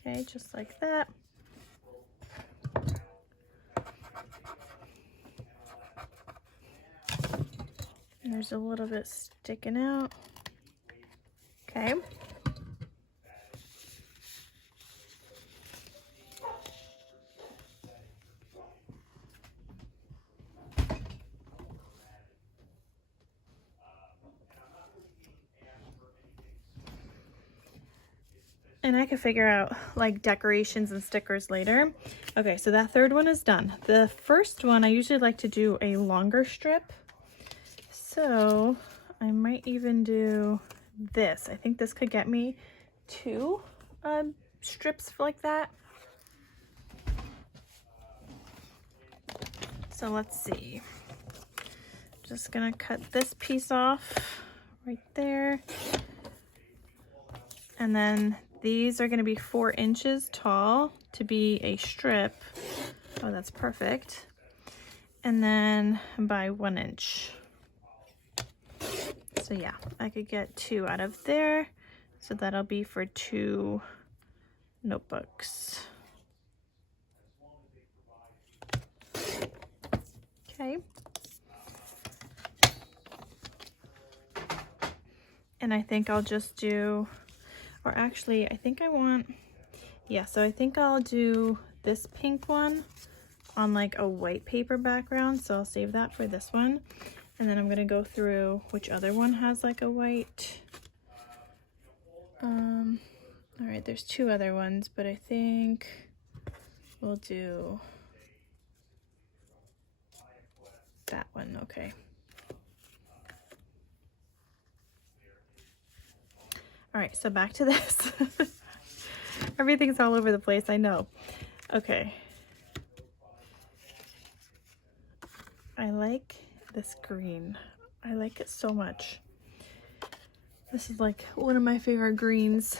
Okay, just like that. And there's a little bit sticking out. Okay. And I can figure out like decorations and stickers later. Okay, so that 3rd one is done. The 1st one, I usually like to do a longer strip. So I might even do this. I think this could get me 2 strips like that. So let's see. Just gonna cut this piece off right there. And then these are going to be 4 inches tall to be a strip. Oh, that's perfect. And then by 1 inch. So yeah, I could get 2 out of there. So that'll be for 2 notebooks. Okay. And I think I'll just do, or actually I think I want, yeah, so I think I'll do this pink one on like a white paper background. So I'll save that for this one. And then I'm gonna go through which other one has like a white. All right, there's two other ones, but I think we'll do that one. Okay. All right, so back to this. Everything's all over the place, I know. Okay. I like this green. I like it so much. This is like one of my favorite greens.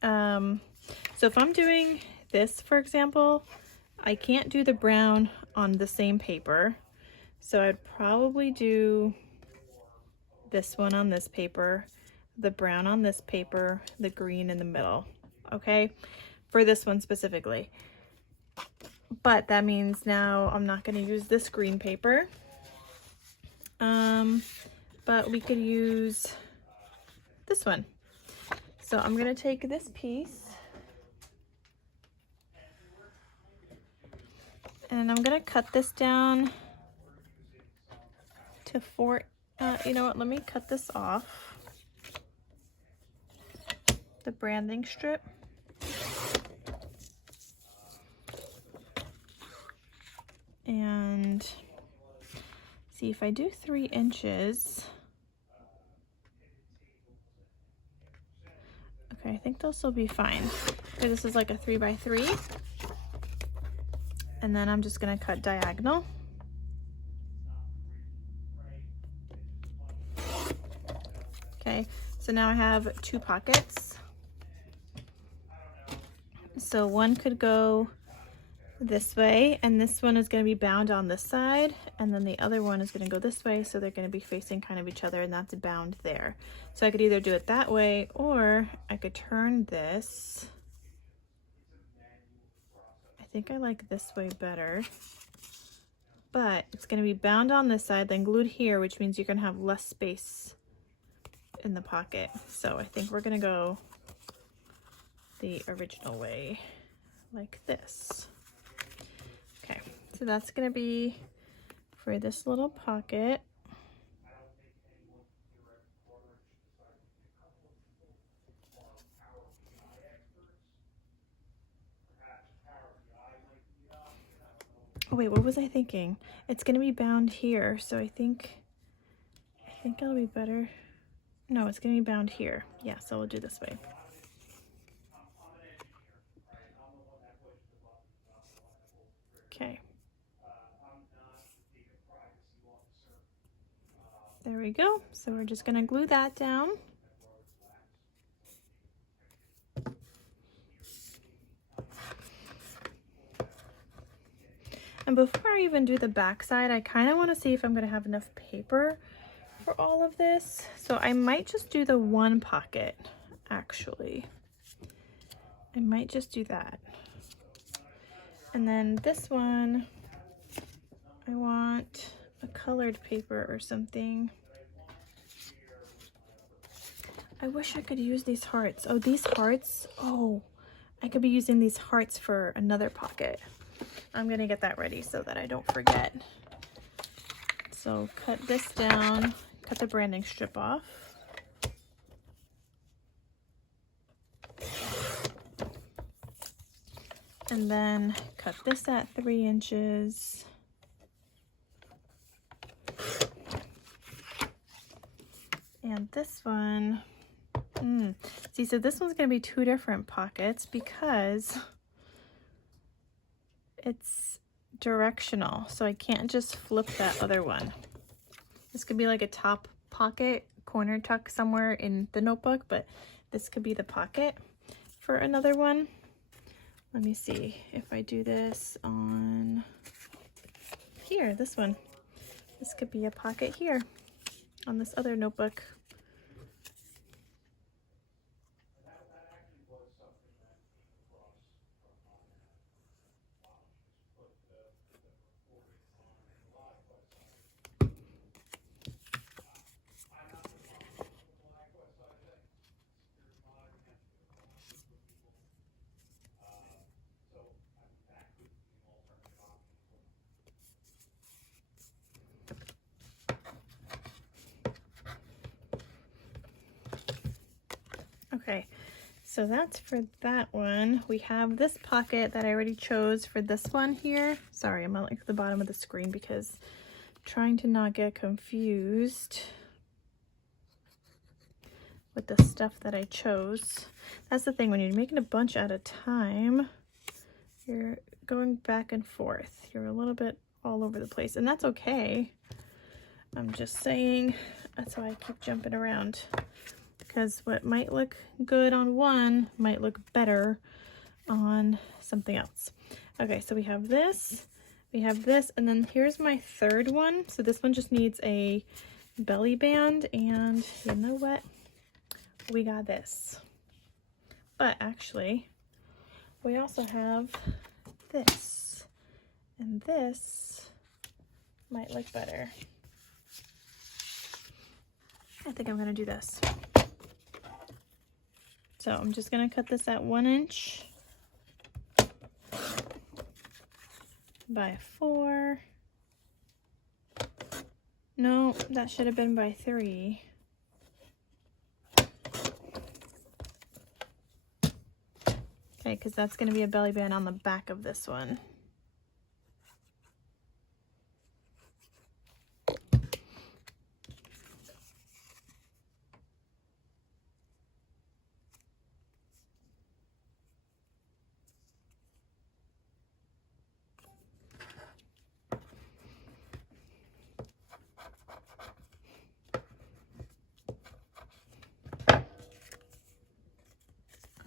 So if I'm doing this, for example, I can't do the brown on the same paper. So I'd probably do this one on this paper, the brown on this paper, the green in the middle, okay? For this one specifically. But that means now I'm not gonna use this green paper. But we could use this one. So I'm gonna take this piece and I'm gonna cut this down to 4, you know what, let me cut this off, the branding strip. And see if I do 3 inches. Okay, I think those will be fine. Okay, this is like a 3 by 3. And then I'm just gonna cut diagonal. Okay, so now I have 2 pockets. So one could go this way, and this one is going to be bound on this side, and then the other one is going to go this way, so they're going to be facing kind of each other, and that's bound there. So I could either do it that way, or I could turn this. I think I like this way better, but it's going to be bound on this side, then glued here, which means you're going to have less space in the pocket. So I think we're going to go the original way, like this. Okay, so that's gonna be for this little pocket. Oh wait, what was I thinking? It's gonna be bound here, so I think it'll be better. No, it's gonna be bound here. Yeah, so we'll do this way. Okay. There we go. So we're just gonna glue that down. And before I even do the back side, I kind of want to see if I'm going to have enough paper for all of this. So I might just do the one pocket, actually. I might just do that. And then this one, I want a colored paper or something. I wish I could use these hearts. Oh, these hearts. Oh, I could be using these hearts for another pocket. I'm gonna get that ready so that I don't forget. So cut this down, cut the branding strip off. And then cut this at 3 inches. And this one, see, so this one's gonna be 2 different pockets because it's directional, so I can't just flip that other one. This could be like a top pocket, corner tuck somewhere in the notebook, but this could be the pocket for another one. Let me see if I do this on here, this one. This could be a pocket here on this other notebook. so that's for that one. We have this pocket that I already chose for this one here. Sorry, I'm at like the bottom of the screen because I'm trying to not get confused with the stuff that I chose. That's the thing, when you're making a bunch at a time, you're going back and forth. You're a little bit all over the place, and that's okay. I'm just saying, that's why I keep jumping around, because what might look good on one might look better on something else. Okay, so we have this, and then here's my third one. So this one just needs a belly band, and you know what? We got this. But actually, we also have this, and this might look better. I think I'm gonna do this. So I'm just gonna cut this at 1 inch by 4. No, that should have been by 3. Okay, because that's going to be a belly band on the back of this one.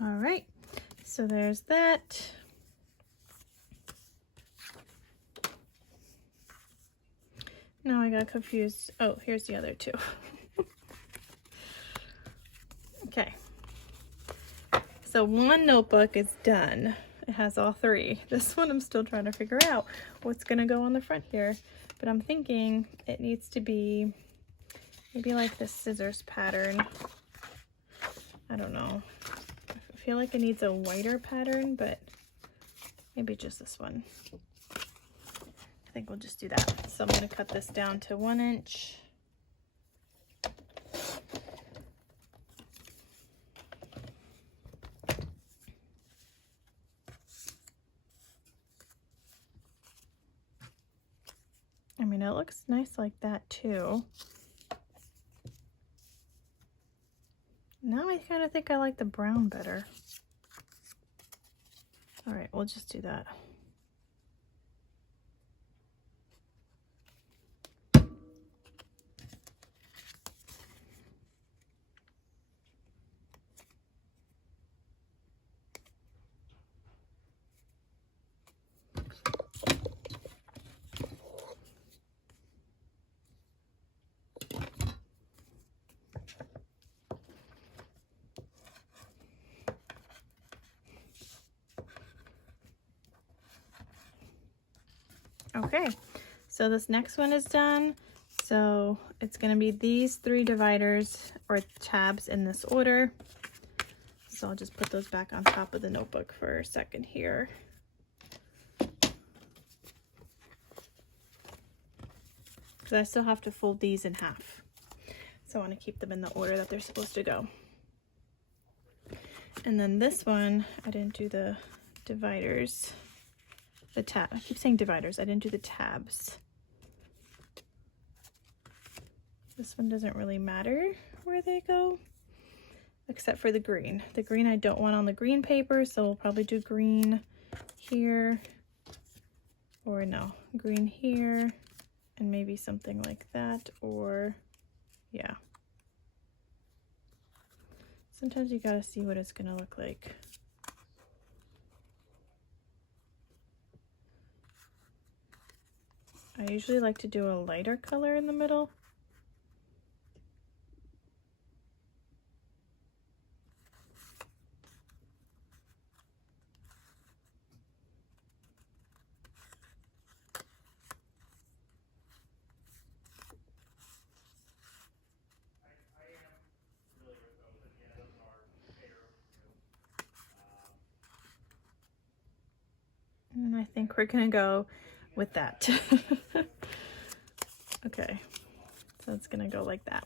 All right, so there's that. Now I got confused. Oh, here's the other two. Okay, so one notebook is done. It has all 3. This one I'm still trying to figure out what's gonna go on the front here, but I'm thinking it needs to be maybe like the scissors pattern. I don't know. I feel like it needs a whiter pattern, but maybe just this one. I think we'll just do that. So I'm going to cut this down to 1 inch. I mean, it looks nice like that too. Now I kind of think I like the brown better. All right, we'll just do that. Okay, so this next one is done. So it's going to be these 3 dividers or tabs in this order. So I'll just put those back on top of the notebook for a second here. Because I still have to fold these in half. So I want to keep them in the order that they're supposed to go. And then this one, I didn't do the dividers. The tab, I keep saying dividers, I didn't do the tabs. This one doesn't really matter where they go, except for the green. The green I don't want on the green paper, so we'll probably do green here, or no, green here, and maybe something like that, or yeah. Sometimes you gotta see what it's gonna look like. I usually like to do a lighter color in the middle. And I think we're gonna go with that. Okay, so it's gonna go like that.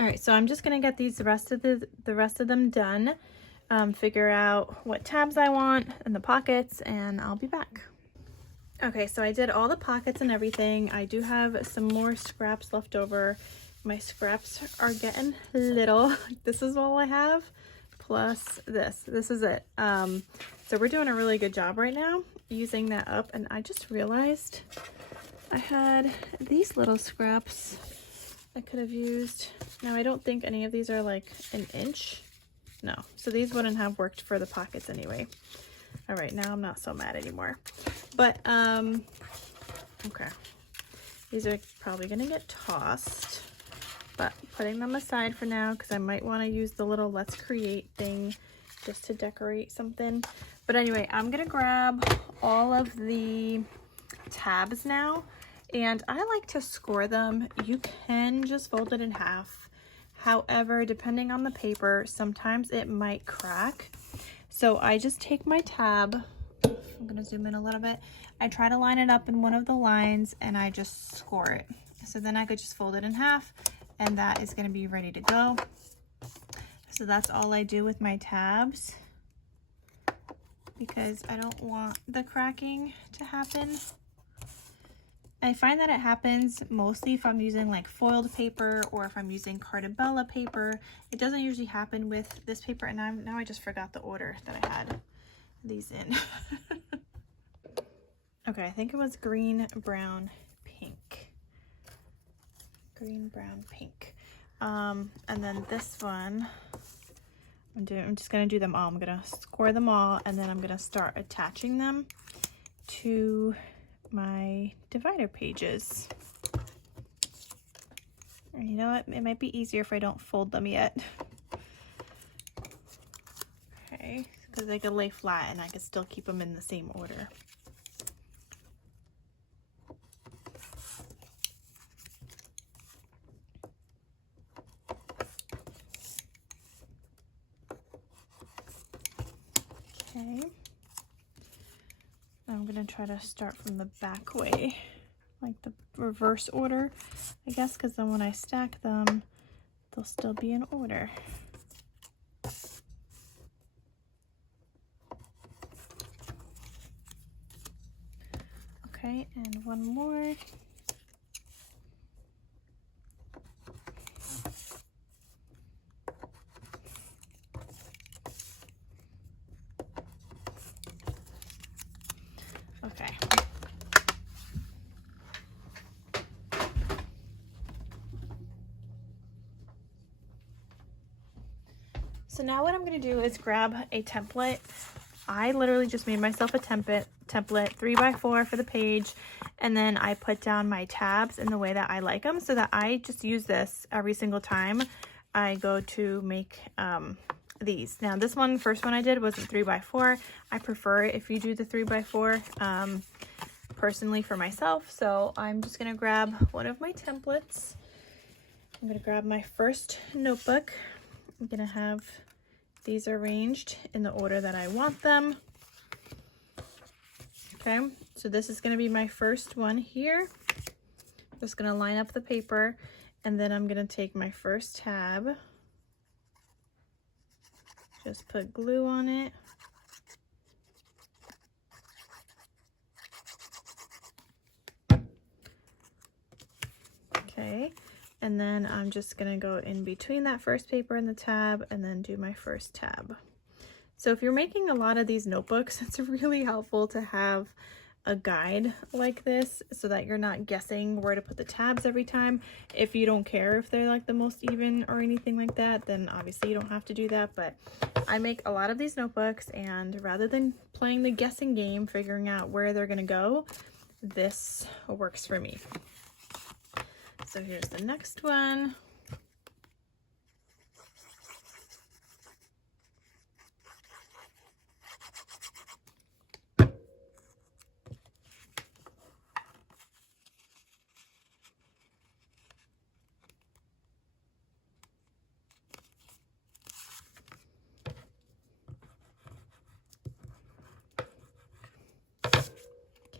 All right, so I'm just gonna get the rest of them done, figure out what tabs I want and the pockets, and I'll be back. Okay, so I did all the pockets and everything. I do have some more scraps left over. My scraps are getting little. This is all I have, plus this. This is it. So we're doing a really good job right now using that up, and I just realized I had these little scraps I could have used. Now I don't think any of these are like an inch. No, so these wouldn't have worked for the pockets anyway. All right, now I'm not so mad anymore. But okay, these are probably gonna get tossed, but putting them aside for now because I might want to use the little let's create thing just to decorate something. But anyway, I'm gonna grab all of the tabs now, and I like to score them. You can just fold it in half. However, depending on the paper, sometimes it might crack. So I just take my tab, I'm gonna zoom in a little bit. I try to line it up in one of the lines and I just score it. So then I could just fold it in half and that is gonna be ready to go. So that's all I do with my tabs because I don't want the cracking to happen. I find that it happens mostly if I'm using like foiled paper or if I'm using Cartabella paper. It doesn't usually happen with this paper, and now I just forgot the order that I had these in. Okay, I think it was green, brown, pink. Green, brown, pink. And then this one, I'm just gonna do them all. I'm gonna score them all, and then I'm gonna start attaching them to my divider pages. You know what? It might be easier if I don't fold them yet. Okay, because they could lay flat and I could still keep them in the same order. Okay. I'm gonna try to start from the back way, like the reverse order, I guess, because then when I stack them, they'll still be in order. Okay, and one more. Okay. So now what I'm going to do is grab a template. I literally just made myself a template 3x4 for the page, and then I put down my tabs in the way that I like them so that I just use this every single time I go to make these. Now this one, first one I did wasn't 3x4. I prefer it if you do the 3x4 personally for myself. So I'm just gonna grab one of my templates. I'm gonna grab my first notebook. I'm gonna have these arranged in the order that I want them. Okay, so this is gonna be my first one here. I'm just gonna line up the paper, and then I'm gonna take my first tab, just put glue on it. Okay, and then I'm just gonna go in between that first paper and the tab and then do my first tab. So if you're making a lot of these notebooks, it's really helpful to have a guide like this so that you're not guessing where to put the tabs every time. If you don't care if they're like the most even or anything like that, then obviously you don't have to do that. But I make a lot of these notebooks, and rather than playing the guessing game, figuring out where they're gonna go, this works for me. So here's the next one.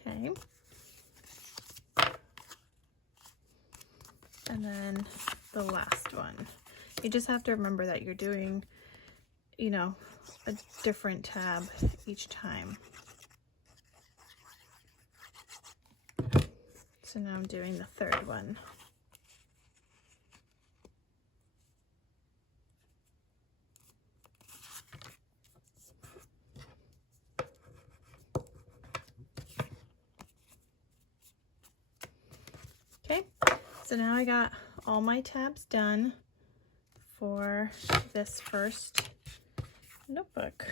Okay. And then the last one. You just have to remember that you're doing, you know, a different tab each time. So now I'm doing the third one. Okay, so now I got all my tabs done for this first notebook.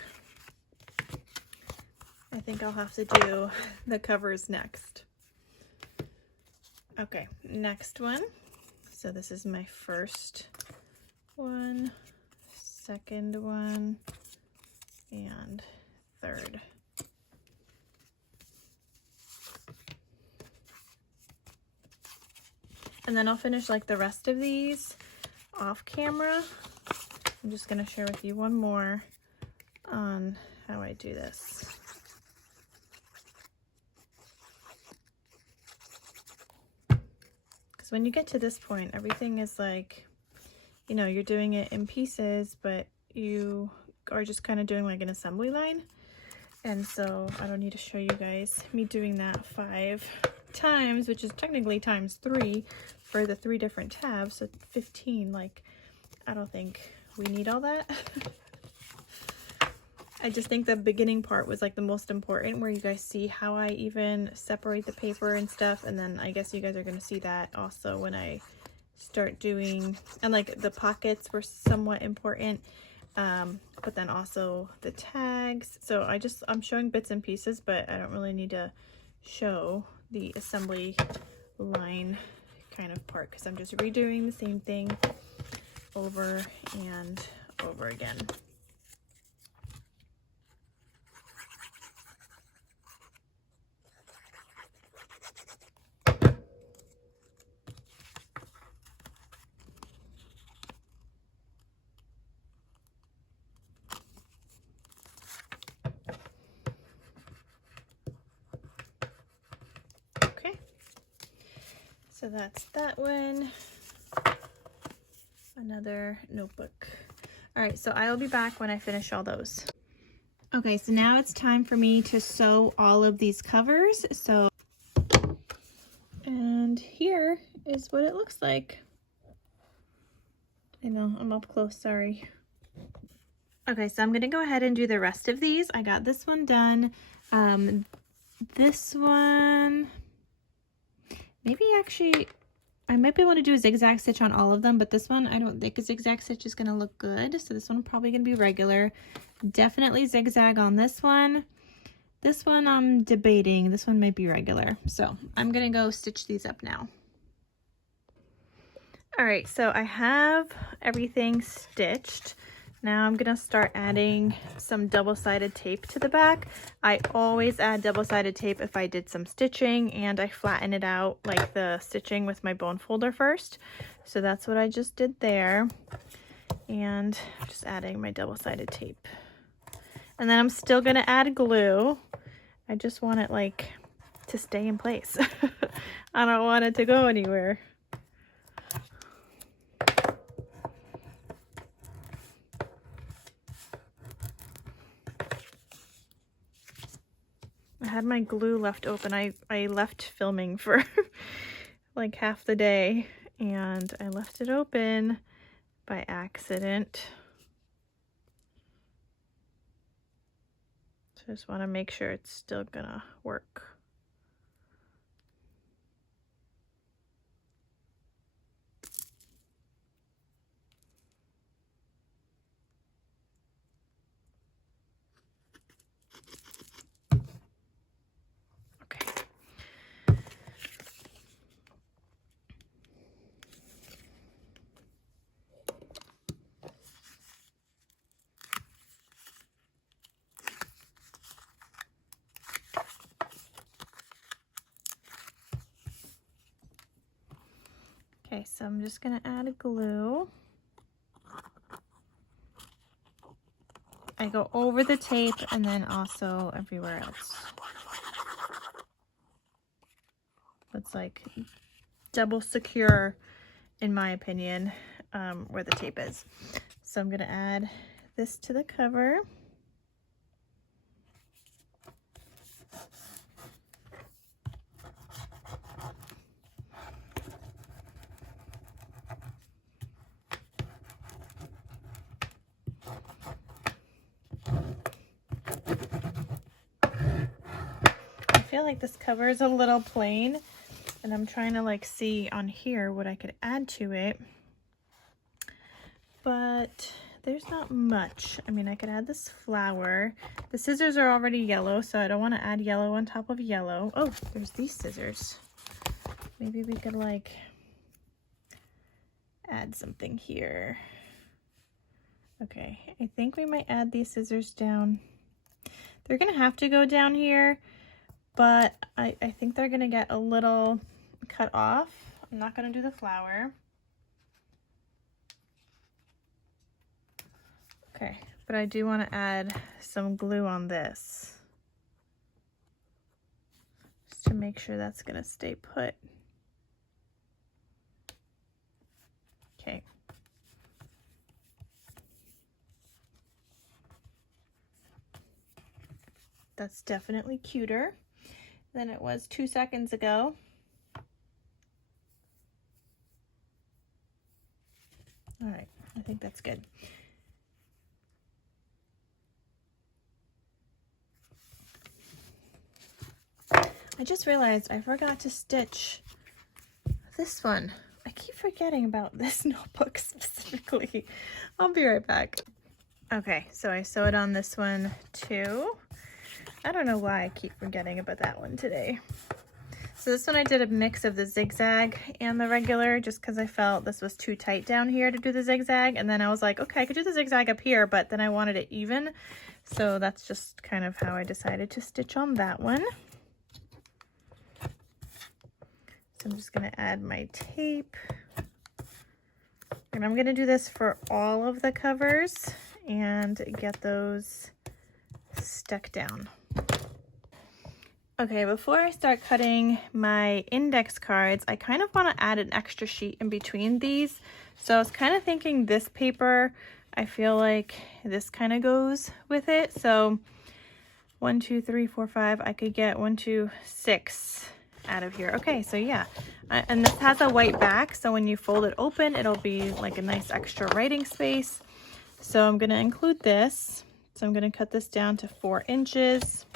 I think I'll have to do the covers next. Okay, next one. So this is my first one, second one, and third. And then I'll finish like the rest of these off camera. I'm just gonna share with you one more on how I do this. Because when you get to this point, everything is like, you know, you're doing it in pieces, but you are just kind of doing like an assembly line. And so I don't need to show you guys me doing that 5 times, which is technically times 3 for the 3 different tabs, so 15. Like, I don't think we need all that. I just think the beginning part was like the most important, where you guys see how I even separate the paper and stuff, and then I guess you guys are going to see that also when I start doing, and like the pockets were somewhat important, but then also the tags. So I'm showing bits and pieces, but I don't really need to show the assembly line kind of part, because I'm just redoing the same thing over and over again. So that's that one. Another notebook. All right, so I'll be back when I finish all those. Okay, so now it's time for me to sew all of these covers. And here is what it looks like. I know, I'm up close, sorry. Okay, so I'm gonna go ahead and do the rest of these. I got this one done. This one, maybe actually, I might be able to do a zigzag stitch on all of them, but this one, I don't think a zigzag stitch is gonna look good. So this one probably gonna be regular. Definitely zigzag on this one. This one I'm debating. This one might be regular. So I'm gonna go stitch these up now. All right, so I have everything stitched. Now I'm gonna start adding some double-sided tape to the back. I always add double-sided tape if I did some stitching, and I flatten it out like the stitching with my bone folder first. So that's what I just did there. And just adding my double-sided tape. And then I'm still gonna add glue. I just want it like to stay in place. I don't want it to go anywhere. I had my glue left open. I left filming for like half the day, and I left it open by accident. So I just want to make sure it's still gonna work. Okay, so I'm just gonna add a glue. I go over the tape and then also everywhere else. It's like double secure, in my opinion. where the tape is. So I'm going to add this to the cover. I feel like this cover is a little plain, and I'm trying to like see on here what I could add to it, but there's not much. I mean, I could add this flower. The scissors are already yellow, so I don't want to add yellow on top of yellow. Oh, there's these scissors. Maybe we could like add something here. Okay, I think we might add these scissors down. They're gonna have to go down here, but I think they're gonna get a little cut off. I'm not gonna do the flower. Okay, but I do want to add some glue on this, just to make sure that's gonna stay put. Okay. That's definitely cuter than it was 2 seconds ago. All right, I think that's good. I just realized I forgot to stitch this one. I keep forgetting about this notebook specifically. I'll be right back. Okay, so I sewed on this one too. I don't know why I keep forgetting about that one today. So this one I did a mix of the zigzag and the regular, just because I felt this was too tight down here to do the zigzag. And then I was like, okay, I could do the zigzag up here, but then I wanted it even. So that's just kind of how I decided to stitch on that one. So I'm just gonna add my tape. And I'm gonna do this for all of the covers and get those stuck down. Okay, before I start cutting my index cards, I kind of want to add an extra sheet in between these. So I was kind of thinking this paper, I feel like this kind of goes with it. So 1, 2, 3, 4, 5, I could get 1, 2, 6 out of here. Okay, so yeah, and this has a white back, so when you fold it open, it'll be like a nice extra writing space. So I'm going to include this. So I'm going to cut this down to 4 inches.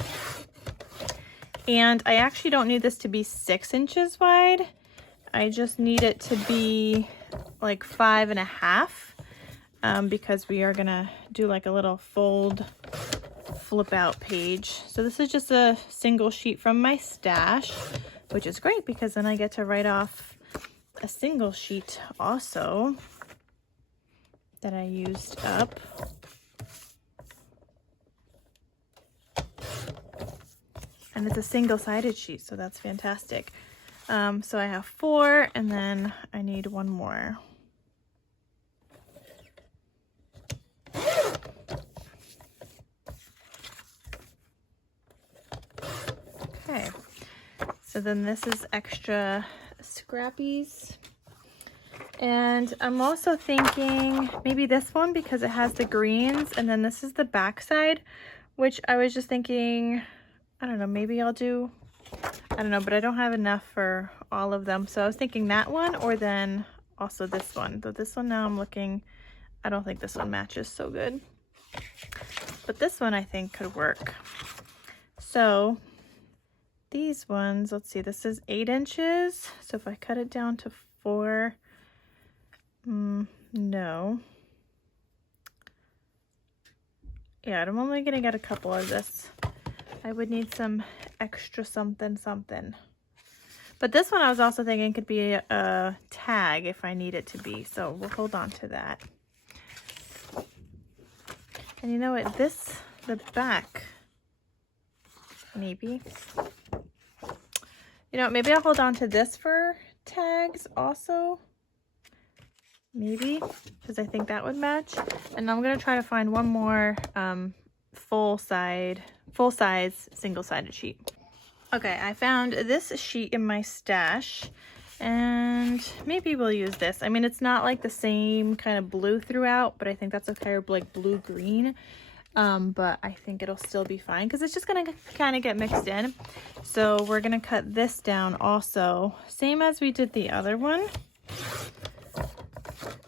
And I actually don't need this to be 6 inches wide. I just need it to be like 5.5 because we are gonna do like a little fold flip out page. So this is just a single sheet from my stash, which is great because then I get to write off a single sheet also that I used up. And it's a single-sided sheet, so that's fantastic. So I have 4, and then I need 1 more. Okay, so then this is extra scrappies. And I'm also thinking maybe this one because it has the greens, and then this is the back side, which I was just thinking, I don't know, maybe I'll do, I don't know, but I don't have enough for all of them. So I was thinking that one, or then also this one. But this one now I'm looking, I don't think this one matches so good. But this one I think could work. So these ones, let's see, this is 8 inches. So if I cut it down to 4, no. Yeah, I'm only gonna get a couple of this. I would need some extra something. But this one I was also thinking could be a tag if I need it to be. So we'll hold on to that. And you know what? The back, maybe. You know, maybe I'll hold on to this for tags also. Maybe, because I think that would match. And I'm going to try to find one more full-size single-sided sheet. Okay, I found this sheet in my stash, And maybe we'll use this. I mean, it's not like the same kind of blue throughout, but I think that's okay, or like blue-green. But I think it'll still be fine because it's just gonna kind of get mixed in. So we're gonna cut this down also, same as we did the other one.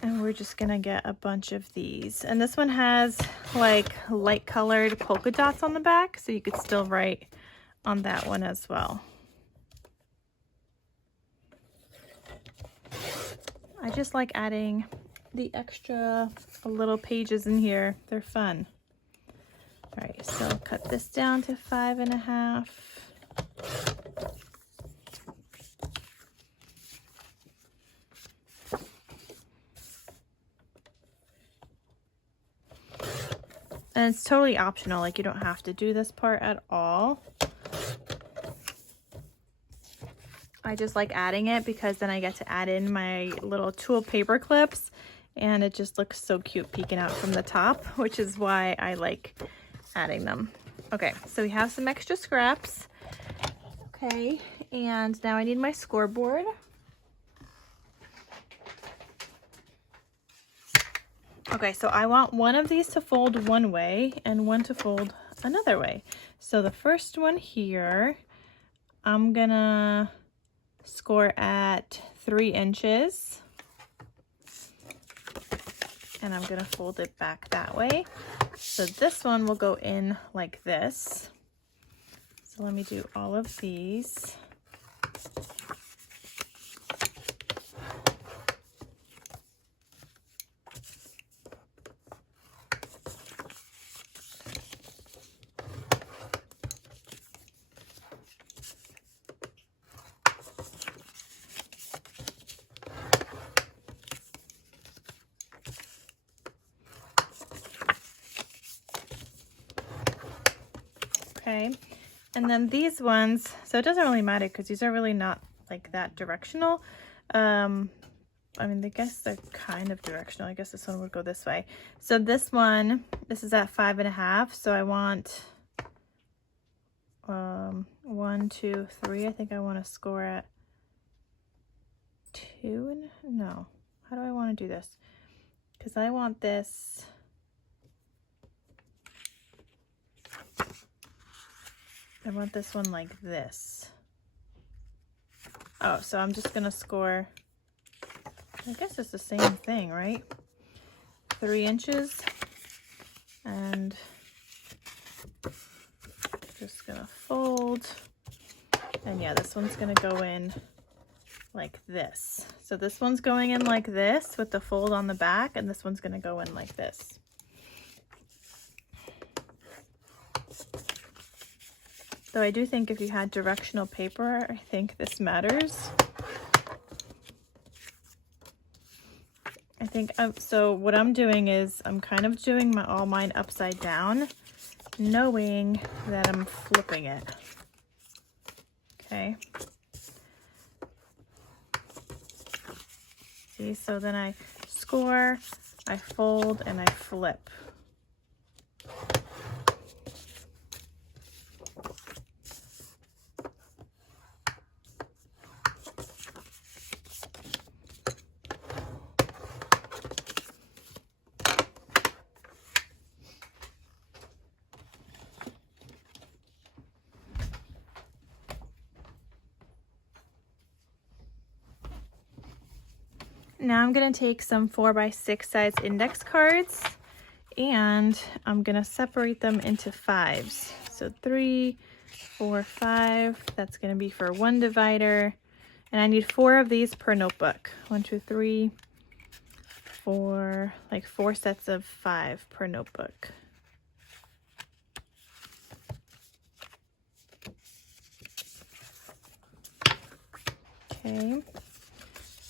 And we're just gonna get a bunch of these. And this one has like light colored polka dots on the back, so you could still write on that one as well. I just like adding the extra little pages in here. They're fun. All right, so cut this down to 5.5. And it's totally optional, like you don't have to do this part at all. I just like adding it because then I get to add in my little tulle paper clips and it just looks so cute peeking out from the top, which is why I like adding them. Okay, so we have some extra scraps. Okay, and now I need my scoreboard. Okay, so I want one of these to fold one way and one to fold another way. So the first one here, I'm gonna score at 3 inches. And I'm gonna fold it back that way. So this one will go in like this. So let me do all of these. Okay, and then these ones, so it doesn't really matter because these are really not like that directional. I mean, I guess they're kind of directional. I guess this one would go this way. So this one, this is at 5.5. So I want 1, 2, 3. I think I want to score at 2. No, how do I want to do this? Because I want this. I want this one like this. Oh, so I'm just gonna score, I guess it's the same thing, right? 3 inches, and just gonna fold. And yeah, this one's gonna go in like this. So this one's going in like this with the fold on the back, and this one's gonna go in like this. Though I do think if you had directional paper, I think this matters. I think, so what I'm doing is I'm kind of doing all mine upside down, knowing that I'm flipping it. Okay. See, so then I score, I fold, and I flip. Now I'm going to take some 4x6 size index cards and I'm going to separate them into 5s. So 3, 4, 5, that's going to be for one divider. And I need 4 of these per notebook. 1, 2, 3, 4, like 4 sets of 5 per notebook. Okay.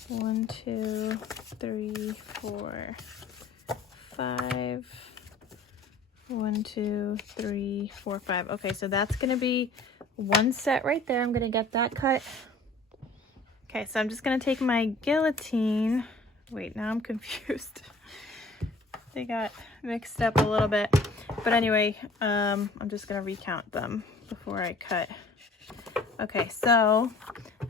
1, 2, 3, 4, 5. 1, 2, 3, 4, 5. Okay, so that's gonna be one set right there. I'm gonna get that cut. Okay, so I'm just gonna take my guillotine. Wait, now I'm confused. They got mixed up a little bit. But anyway, I'm just gonna recount them before I cut. Okay, so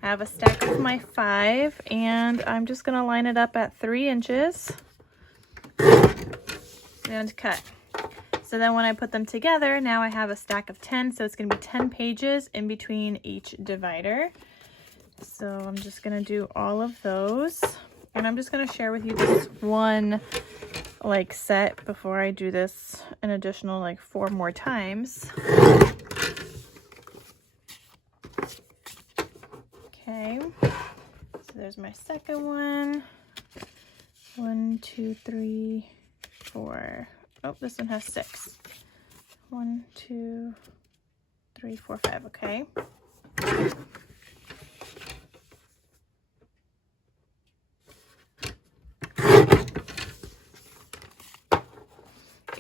I have a stack of my 5, and I'm just gonna line it up at 3 inches and cut. So then when I put them together, now I have a stack of 10, so it's gonna be 10 pages in between each divider. So I'm just gonna do all of those, and I'm just gonna share with you this one like set before I do this an additional like 4 more times. Okay, so there's my second one. 1, 2, 3, 4. Oh, this one has 6. 1, 2, 3, 4, 5. Okay.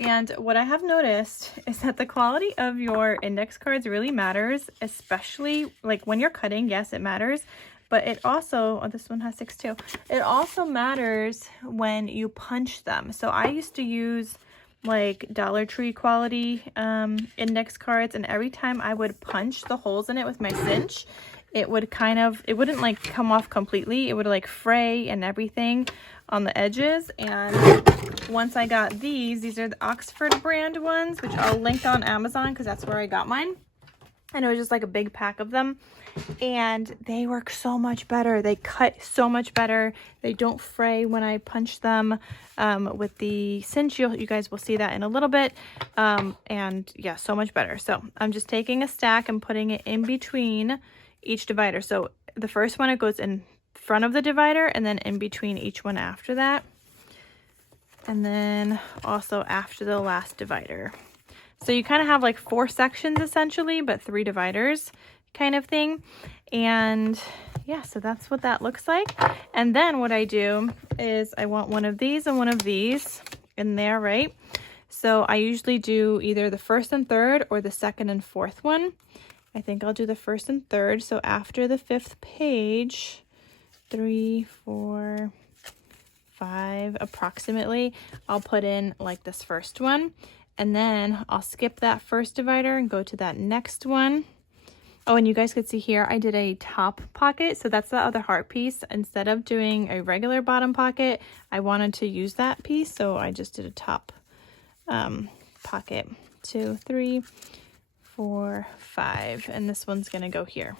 And what I have noticed is that the quality of your index cards really matters, especially like when you're cutting. Yes, it matters, but it also, oh, this one has 6 too. It also matters when you punch them. So I used to use like Dollar Tree quality index cards, and every time I would punch the holes in it with my cinch, it would it wouldn't like come off completely. It would like fray and everything on the edges. And once I got these are the Oxford brand ones, which I'll link on Amazon because that's where I got mine. And it was just like a big pack of them, and they work so much better. They cut so much better. They don't fray when I punch them with the cinch. You guys will see that in a little bit. And yeah, so much better. So I'm just taking a stack and putting it in between each divider. So the first one, it goes in front of the divider, and then in between each one after that, and then also after the last divider. So you kind of have like 4 sections essentially, but 3 dividers kind of thing. And yeah, so that's what that looks like. And then what I do is I want one of these and one of these in there, right? So I usually do either the first and third or the second and fourth one. I think I'll do the first and third. So after the 5th page, 3, 4, 5 approximately, I'll put in like this first one, and then I'll skip that first divider and go to that next one. Oh, and you guys could see here I did a top pocket, so that's the other heart piece. Instead of doing a regular bottom pocket, I wanted to use that piece, so I just did a top pocket. 2, 3, 4, 5, and this one's gonna go here.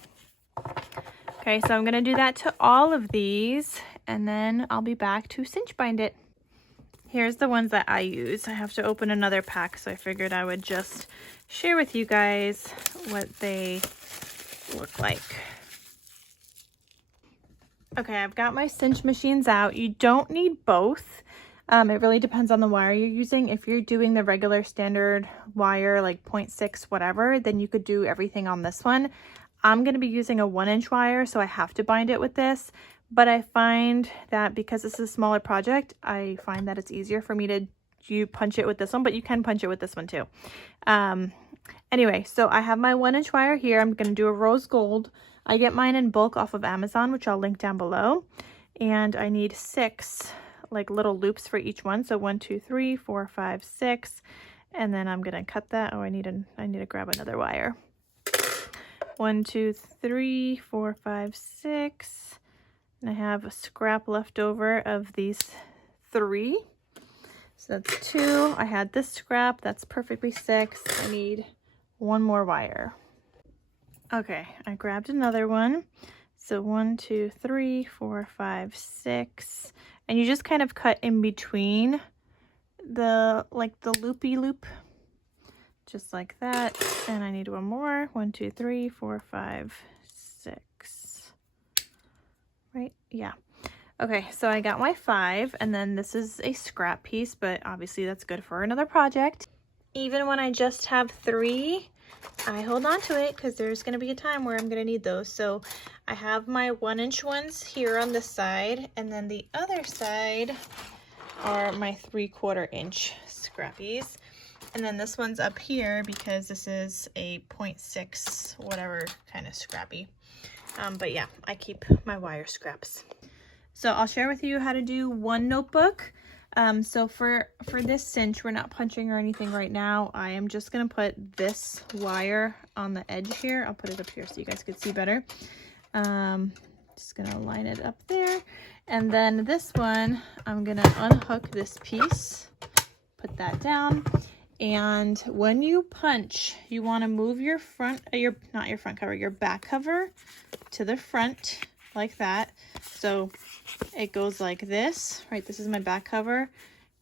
Okay, so I'm gonna do that to all of these, and then I'll be back to cinch bind it. Here's the ones that I use. I have to open another pack, so I figured I would just share with you guys what they look like. Okay, I've got my cinch machines out. You don't need both. It really depends on the wire you're using. If you're doing the regular standard wire, like 0.6 whatever, then you could do everything on this one. I'm going to be using a 1-inch wire, so I have to bind it with this. But I find that because this is a smaller project, I find that it's easier for me to punch it with this one, but you can punch it with this one too. Anyway, so I have my 1-inch wire here. I'm going to do a rose gold. I get mine in bulk off of Amazon, which I'll link down below. And I need 6 like little loops for each one. So 1, 2, 3, 4, 5, 6. And then I'm going to cut that. Oh, I need to grab another wire. 1, 2, 3, 4, 5, 6. And I have a scrap left over of these 3. So that's 2. I had this scrap. That's perfectly 6. I need 1 more wire. Okay, I grabbed another one. So 1, 2, 3, 4, 5, 6. And you just kind of cut in between the loopy loop. Just like that. And I need 1 more. 1, 2, 3, 4, 5, 6. Right? Yeah. Okay, so I got my 5, and then this is a scrap piece, but obviously that's good for another project. Even when I just have 3, I hold on to it because there's going to be a time where I'm going to need those. So I have my 1-inch ones here on this side, and then the other side are my 3/4 inch scrappies. And then this one's up here because this is a 0.6 whatever kind of scrappy. But yeah, I keep my wire scraps. So I'll share with you how to do one notebook. So for this cinch, we're not punching or anything right now. I am just going to put this wire on the edge here. I'll put it up here so you guys can see better. Just gonna line it up there. And then this one, I'm gonna unhook this piece, put that down. And when you punch, you wanna move your not your front cover, your back cover to the front like that. So it goes like this, right? This is my back cover,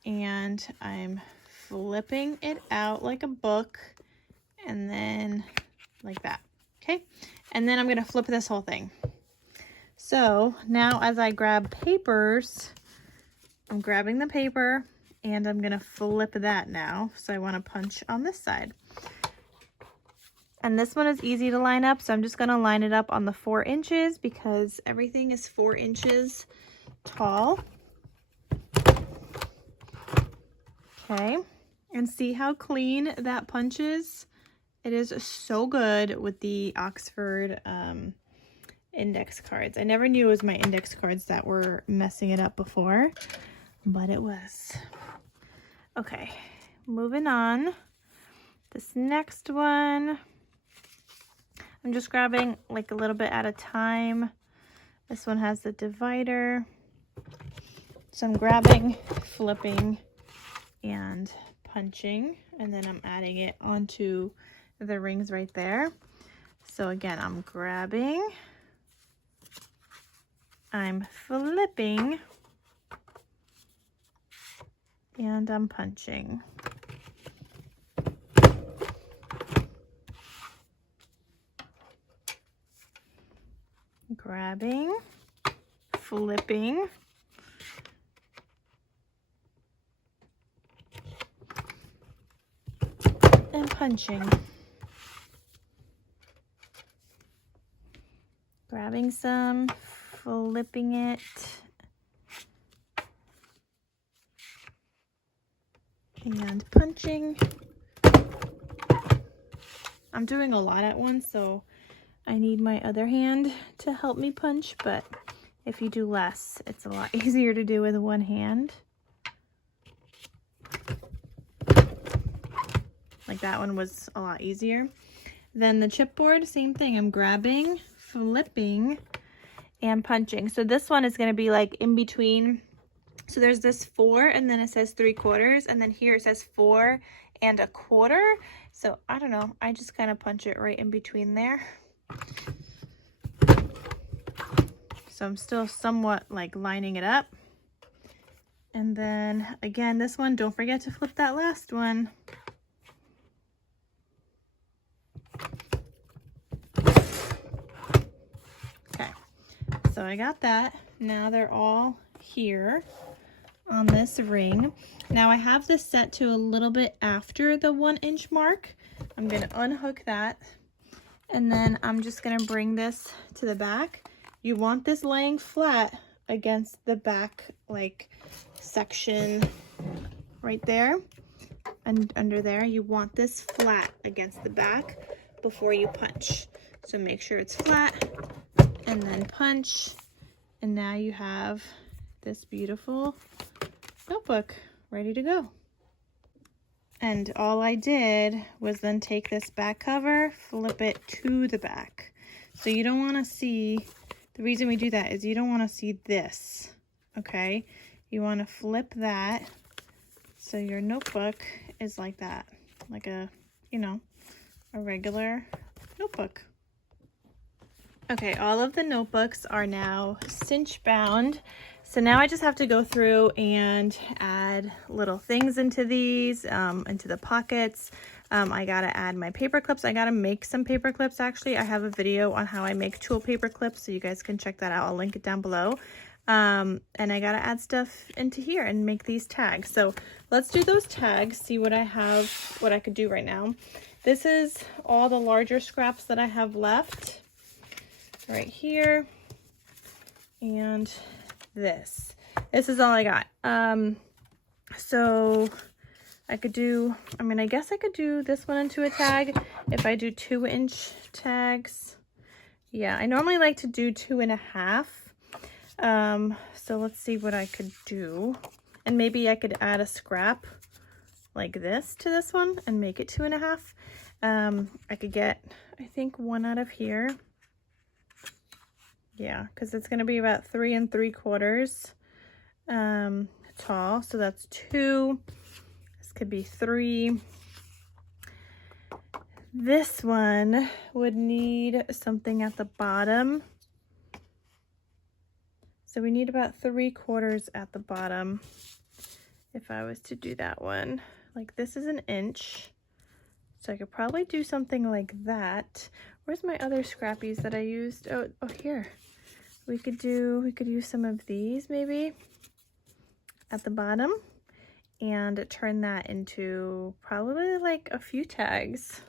and I'm flipping it out like a book, and then like that, okay? And then I'm gonna flip this whole thing. So now as I grab papers, I'm grabbing the paper and I'm gonna flip that now. So I wanna punch on this side. And this one is easy to line up, so I'm just gonna line it up on the 4 inches because everything is 4 inches tall. Okay, and see how clean that punches? It is so good with the Oxford index cards. I never knew it was my index cards that were messing it up before, but it was. Okay, moving on. This next one, I'm just grabbing like a little bit at a time. This one has the divider. So I'm grabbing, flipping, and punching, and then I'm adding it onto the rings right there. So again, I'm grabbing, I'm flipping, and I'm punching. Grabbing, flipping, and punching. Grabbing some, flipping it, and punching. I'm doing a lot at once, so I need my other hand to help me punch, but if you do less, it's a lot easier to do with one hand. Like that one was a lot easier. Then the chipboard, same thing. I'm grabbing, flipping, and punching. So this one is going to be like in between. So there's this 4, and then it says 3/4, and then here it says 4 1/4. So I don't know. I just kind of punch it right in between there. So I'm still somewhat like lining it up. And then again, this one, don't forget to flip that last one. Okay, so I got that. Now they're all here on this ring. Now I have this set to a little bit after the 1 inch mark. I'm gonna unhook that, and then I'm just gonna bring this to the back. You want this laying flat against the back like section right there and under there. You want this flat against the back before you punch. So make sure it's flat and then punch, and now you have this beautiful notebook ready to go. And all I did was then take this back cover, flip it to the back. So you don't want to see, the reason we do that is you don't want to see this, okay? You want to flip that so your notebook is like that, like a, you know, a regular notebook. Okay, all of the notebooks are now cinch bound. So now I just have to go through and add little things into these, into the pockets. I gotta add my paper clips. I gotta make some paper clips actually. I have a video on how I make tool paper clips, so you guys can check that out. I'll link it down below. And I gotta add stuff into here and make these tags. So let's do those tags, see what I have, what I could do right now. This is all the larger scraps that I have left right here. And this is all I got. So I could do, I mean, I guess I could do this one into a tag if I do 2 inch tags. Yeah, I normally like to do 2.5. So let's see what I could do. And maybe I could add a scrap like this to this one and make it 2.5. I could get, I think, one out of here. Yeah, because it's going to be about 3 3/4 tall. So that's 2. This could be 3. This one would need something at the bottom. So we need about 3/4 at the bottom if I was to do that one. Like this is 1 inch. So I could probably do something like that. Where's my other scrappies that I used? Oh, here. We could use some of these maybe at the bottom and turn that into probably like a few tags.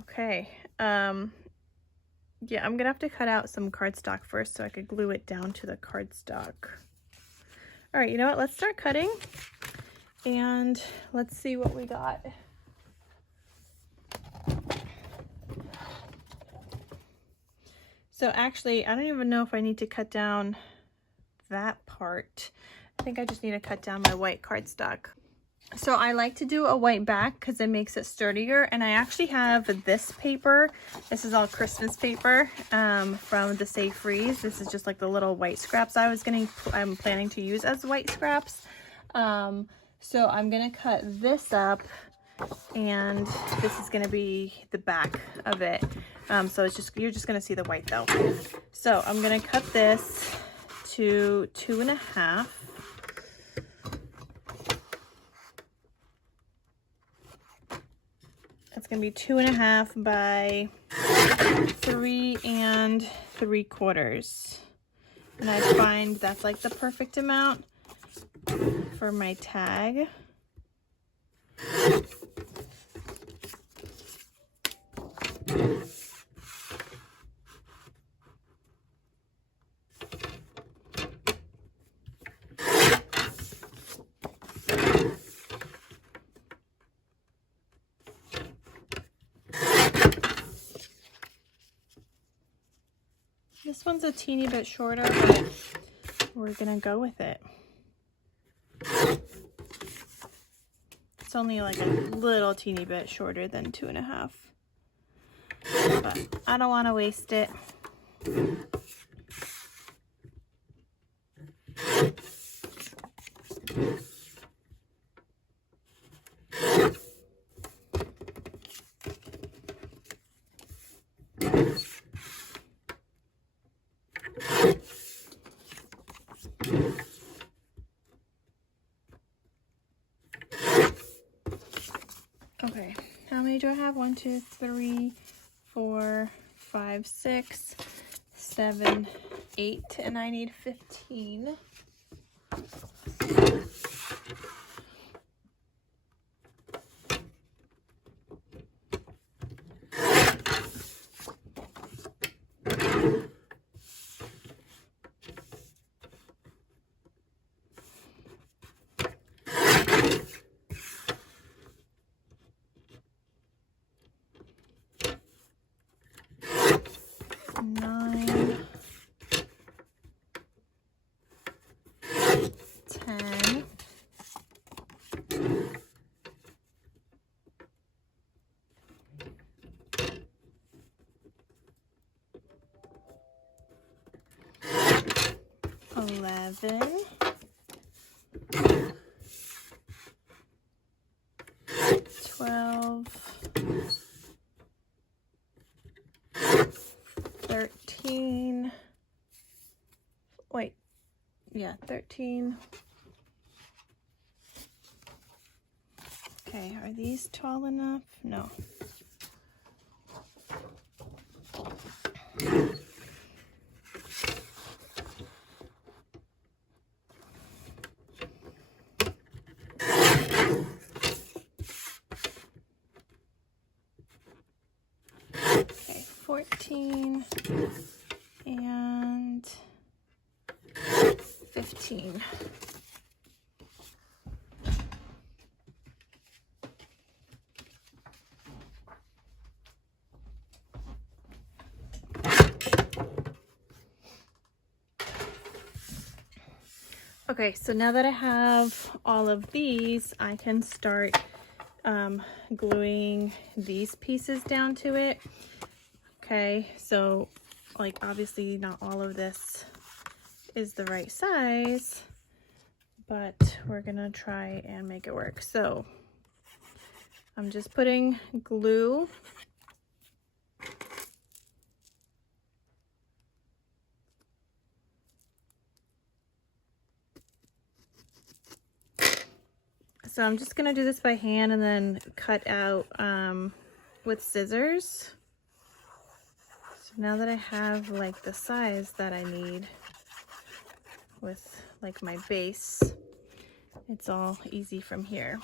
Okay. Yeah, I'm gonna have to cut out some cardstock first so I could glue it down to the cardstock. All right, you know what? Let's start cutting and let's see what we got. So actually, I don't even know if I need to cut down that part. I think I just need to cut down my white cardstock. So I like to do a white back because it makes it sturdier, and I actually have this paper. This is all Christmas paper from the Save Freeze. This is just like the little white scraps I'm planning to use as white scraps. So I'm gonna cut this up, and this is gonna be the back of it. So you're just gonna see the white though. So I'm gonna cut this to 2.5. It's gonna be 2.5 by 3 3/4. And I find that's like the perfect amount for my tag. This one's a teeny bit shorter, but we're gonna go with it. It's only like a little teeny bit shorter than 2.5, but I don't want to waste it. Okay, how many do I have? 1, 2, 3, 4, 5, 6, 7, 8, and I need 15. Eleven, 12, 13. Wait, yeah, 13. Okay, are these tall enough? No. Okay, 14 and 15. Okay, so now that I have all of these, I can start gluing these pieces down to it. Okay, so like obviously not all of this is the right size, but we're gonna try and make it work. So I'm just putting glue so I'm just gonna do this by hand and then cut out with scissors. So now that I have like the size that I need with like my base, it's all easy from here.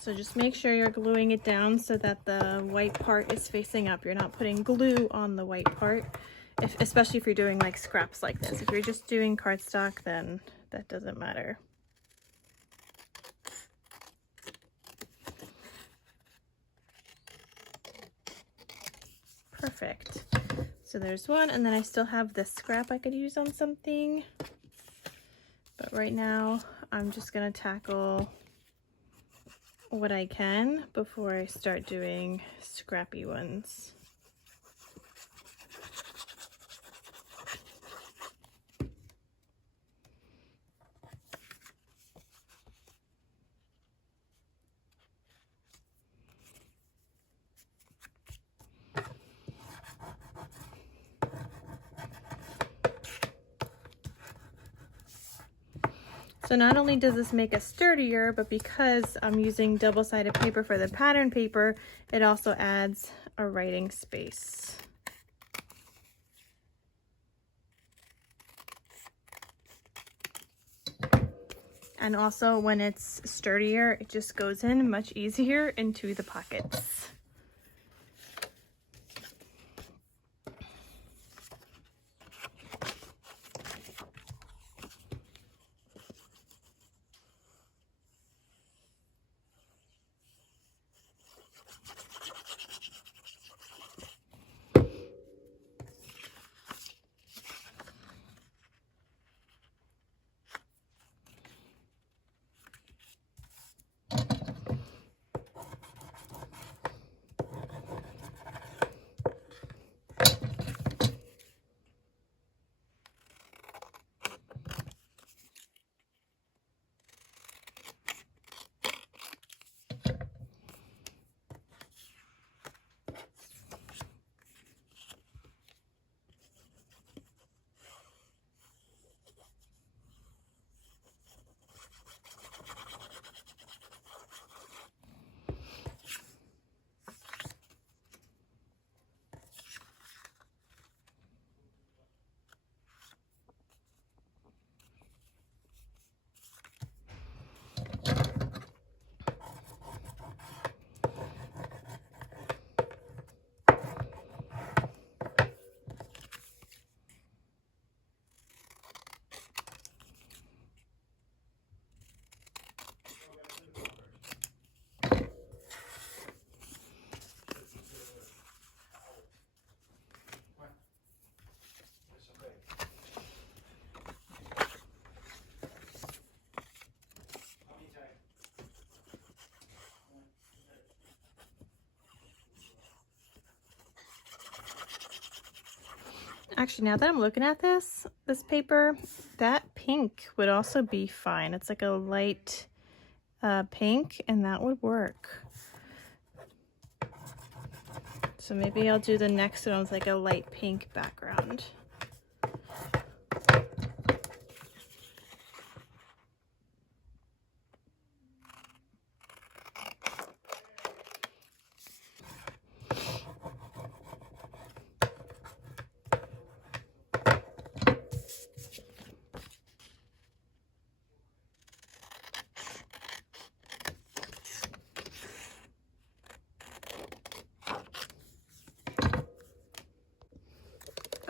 So just make sure you're gluing it down so that the white part is facing up. You're not putting glue on the white part, especially if you're doing like scraps like this. If you're just doing cardstock, then that doesn't matter. Perfect. So there's one, and then I still have this scrap I could use on something. But right now, I'm just gonna tackle what I can before I start doing scrappy ones. So not only does this make it sturdier, but because I'm using double-sided paper for the pattern paper, it also adds a writing space. And also when it's sturdier, it just goes in much easier into the pockets. Actually, now that I'm looking at this paper, that pink would also be fine. It's like a light pink, and that would work. So maybe I'll do the next one with like a light pink background.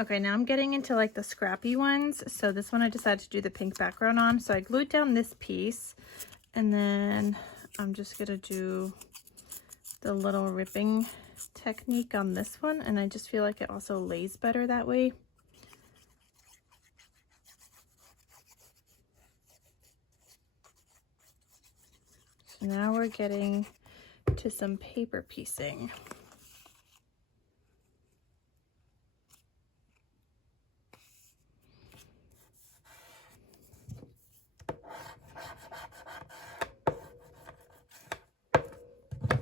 Okay, now I'm getting into like the scrappy ones. So this one I decided to do the pink background on. So I glued down this piece, and then I'm just gonna do the little ripping technique on this one. And I just feel like it also lays better that way. now we're getting to some paper piecing.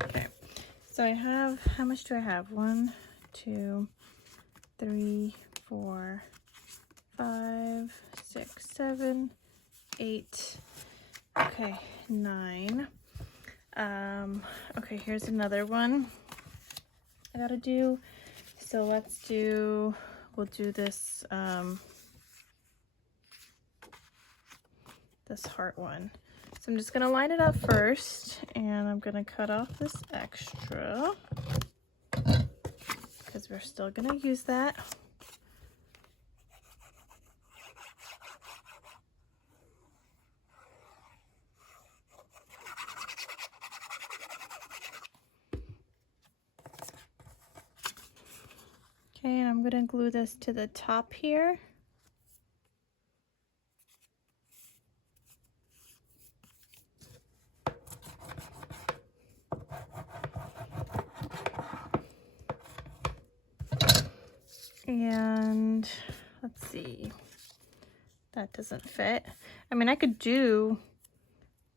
Okay, so I have, how much do I have? 1, 2, 3, 4, 5, 6, 7, 8. Okay, 9. Okay, here's another one I gotta do. So we'll do this, this heart one. So I'm just gonna line it up first, and I'm gonna cut off this extra because we're still gonna use that. Okay, and I'm gonna glue this to the top here. And let's see, that doesn't fit. I mean, I could do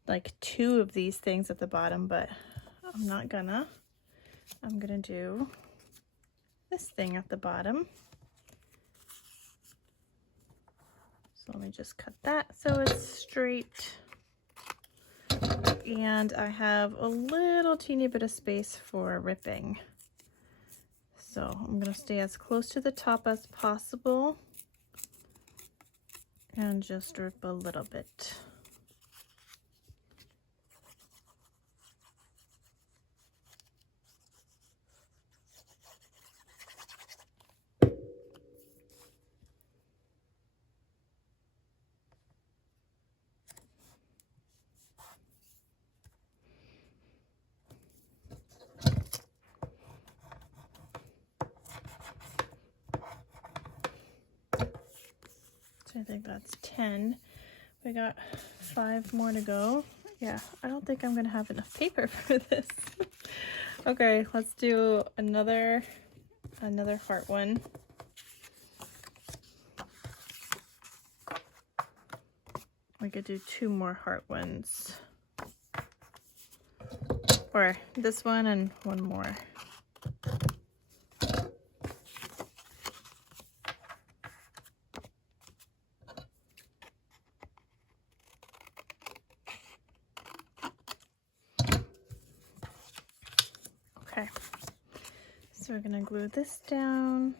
like 2 of these things at the bottom, but I'm not gonna. I'm gonna do this thing at the bottom. So let me just cut that so it's straight. And I have a little teeny bit of space for ripping. So I'm gonna stay as close to the top as possible and just rip a little bit. So I think that's 10. We got 5 more to go. Yeah, I don't think I'm gonna have enough paper for this. Okay, let's do another heart one. We could do 2 more heart ones. Or this one and 1 more. Okay, so we're gonna glue this down.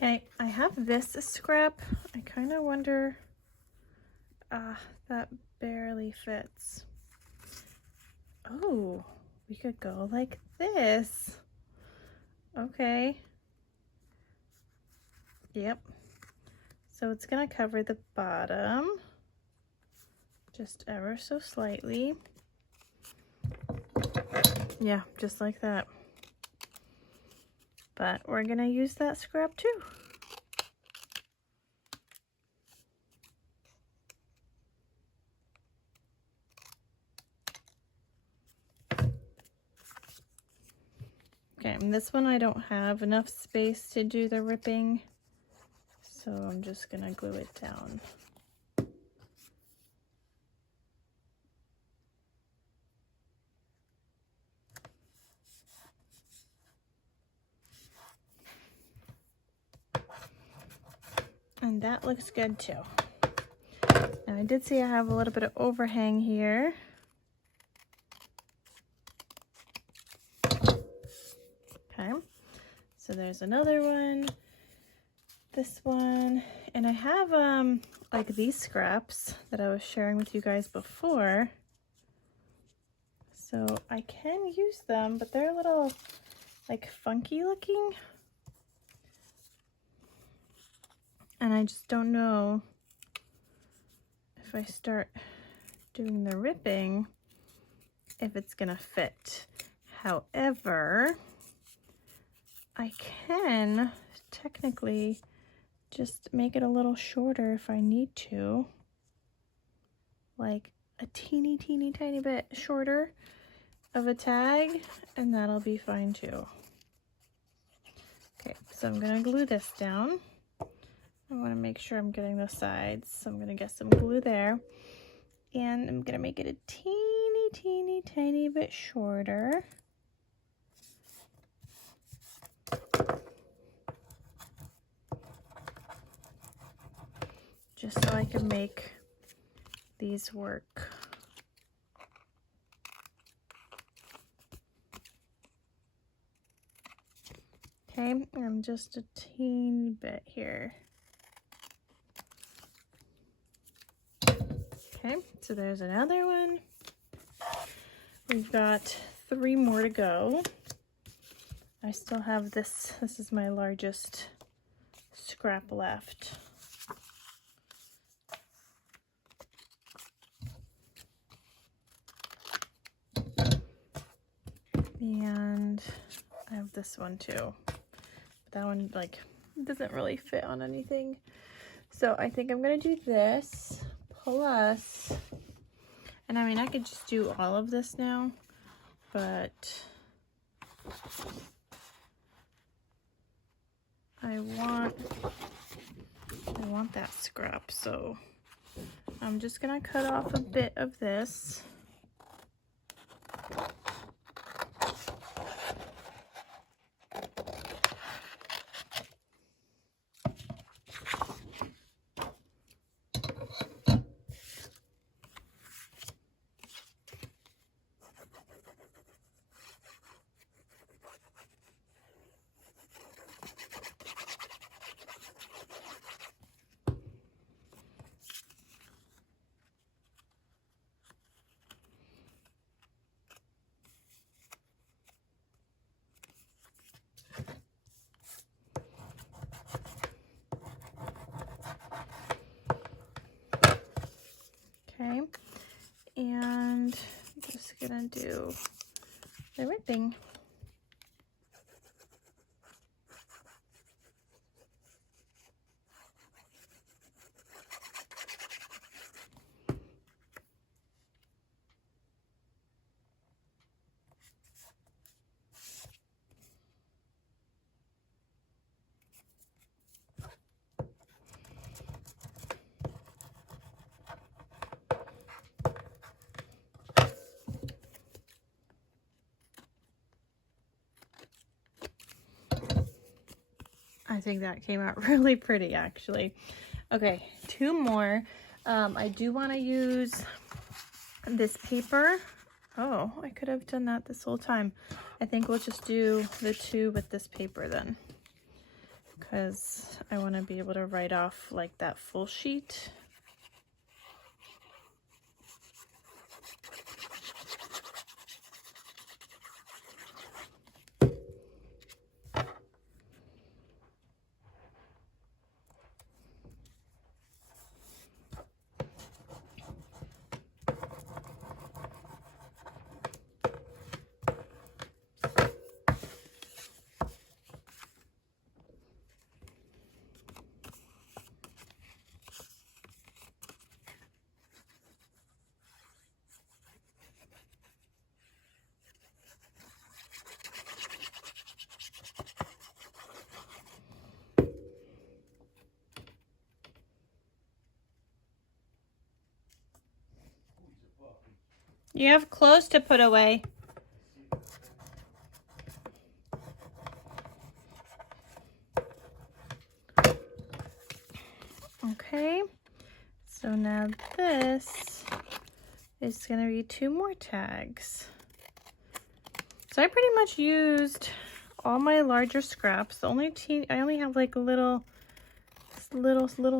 Okay, I have this scrap. I kind of wonder, that barely fits. Oh, we could go like this. Okay. Yep. So it's gonna cover the bottom just ever so slightly. Yeah, just like that. But we're gonna use that scrap too. Okay, and this one I don't have enough space to do the ripping, so I'm just gonna glue it down. And that looks good too. Now I did see I have a little bit of overhang here. Okay, so there's another one, this one, and I have like these scraps that I was sharing with you guys before. So I can use them, but they're a little like funky looking. And I just don't know if I start doing the ripping, if it's gonna fit. However, I can technically just make it a little shorter if I need to. Like a teeny tiny bit shorter of a tag, and that'll be fine too. Okay, so I'm gonna glue this down. I want to make sure I'm getting the sides, so I'm going to get some glue there. And I'm going to make it a teeny tiny bit shorter. Just so I can make these work. Okay, and just a teeny bit here. Okay, so there's another one. We've got 3 more to go. I still have this. This is my largest scrap left. And I have this one too. But that one like doesn't really fit on anything. So I think I'm gonna do this. Plus, and I mean I could just do all of this now, but I want that scrap, so I'm just gonna cut off a bit of this. Okay, and I'm just gonna do the ripping. I think that came out really pretty actually. Okay, 2 more. I do want to use this paper. Oh, I could have done that this whole time. I think we'll just do the 2 with this paper then, because I want to be able to write off like that full sheet. You have clothes to put away. now this is going to be 2 more tags. So I pretty much used all my larger scraps. I only have like little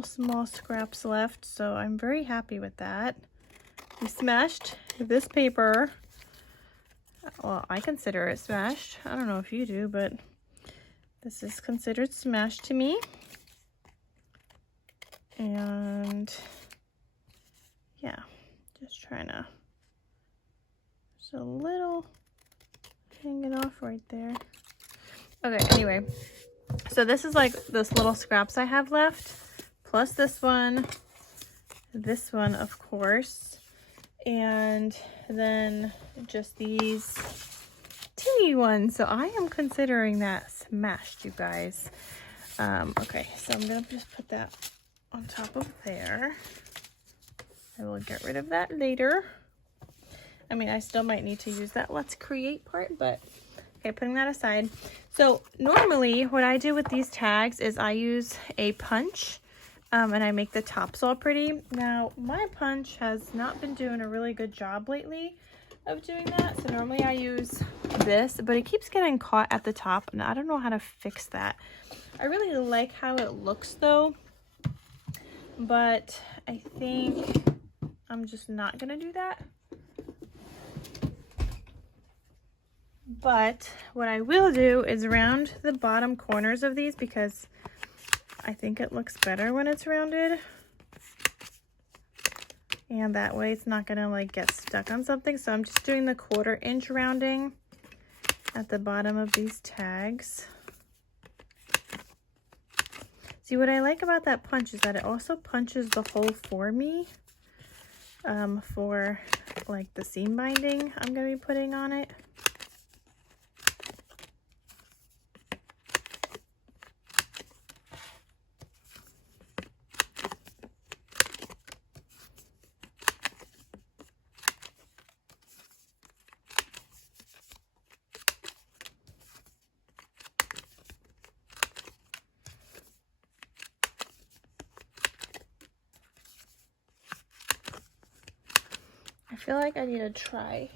small scraps left, so I'm very happy with that. We smashed this paper. Well, I consider it smashed. I don't know if you do, but this is considered smashed to me. And yeah, just trying to, there's a little hanging off right there. Okay, anyway, so this is like this little scraps I have left, plus this one, of course, and then just these teeny ones. So I am considering that smashed, you guys. Okay, so I'm gonna just put that on top of there. I will get rid of that later. I mean, I still might need to use that Let's Create part, but okay, putting that aside. So normally what I do with these tags is I use a punch and I make the tops all pretty. Now, my punch has not been doing a really good job lately of doing that. So normally I use this, but it keeps getting caught at the top and I don't know how to fix that. I really like how it looks though, but I think I'm just not gonna do that. But what I will do is round the bottom corners of these because I think it looks better when it's rounded. And that way it's not gonna like get stuck on something. So I'm just doing the 1/4 inch rounding at the bottom of these tags. See, what I like about that punch is that it also punches the hole for me for like the seam binding I'm gonna be putting on it. I feel like I need to try,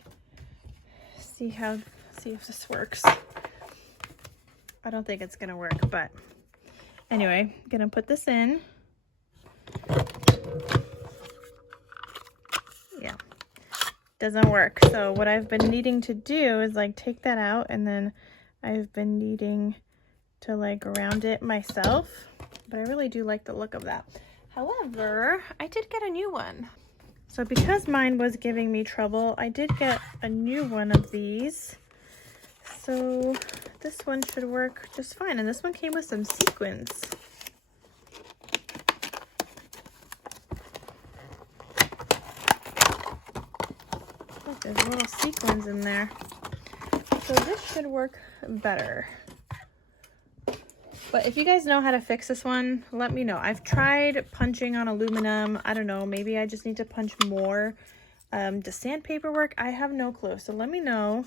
see if this works. I don't think it's gonna work, but anyway, I'm gonna put this in. Yeah, doesn't work. So what I've been needing to do is like take that out, and then I've been needing to like round it myself, but I really do like the look of that. However, I did get a new one. So because mine was giving me trouble, I did get a new one of these. So this one should work just fine. And this one came with some sequins. Look, there's little sequins in there. So this should work better. But if you guys know how to fix this one, let me know. I've tried punching on aluminum. I don't know, maybe I just need to punch more. Does sandpaper work? I have no clue. So let me know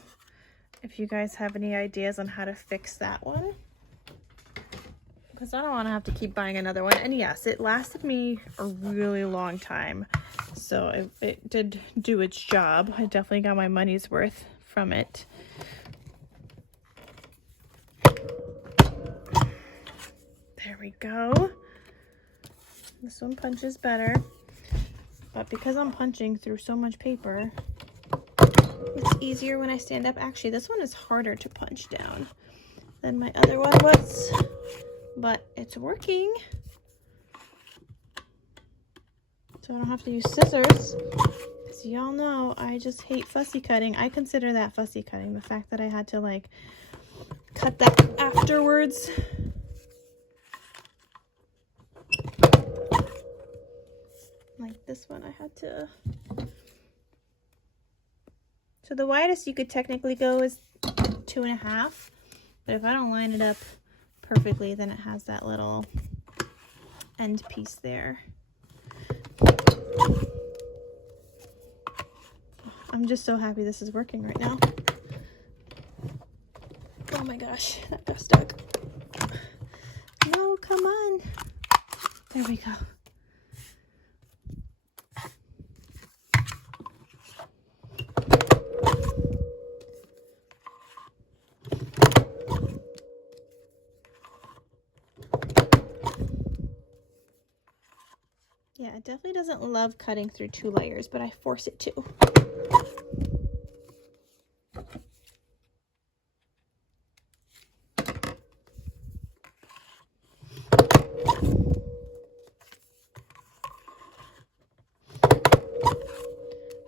if you guys have any ideas on how to fix that one. Because I don't want to have to keep buying another one. And yes, it lasted me a really long time. So it did do its job. I definitely got my money's worth from it. There we go. This one punches better, but because I'm punching through so much paper, it's easier when I stand up. Actually, this one is harder to punch down than my other one was, but it's working. So I don't have to use scissors. As y'all know, I just hate fussy cutting. I consider that fussy cutting, the fact that I had to like cut that afterwards. Like this one, I had to. So the widest you could technically go is 2.5, but if I don't line it up perfectly, then it has that little end piece there. I'm just so happy this is working right now. Oh my gosh, that got stuck. No, come on. There we go. definitely doesn't love cutting through 2 layers, but I force it to.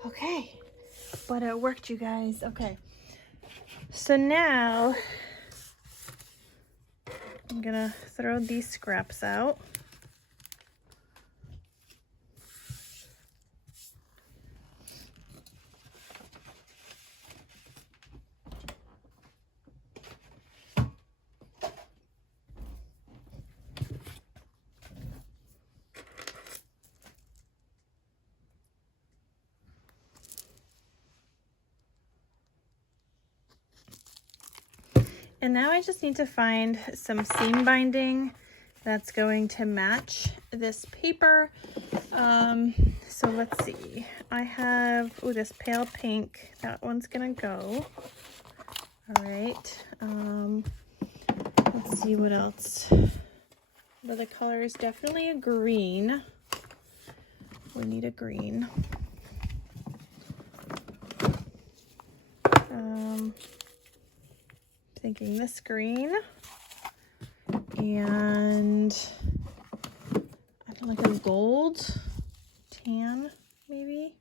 Okay, but it worked, you guys. Okay, so now I'm gonna throw these scraps out. And now I just need to find some seam binding that's going to match this paper. So let's see. I have, oh, this pale pink. That one's gonna go. All right. Let's see what else. But the color is definitely a green. We need a green. Thinking this green, and I don't like a gold tan maybe,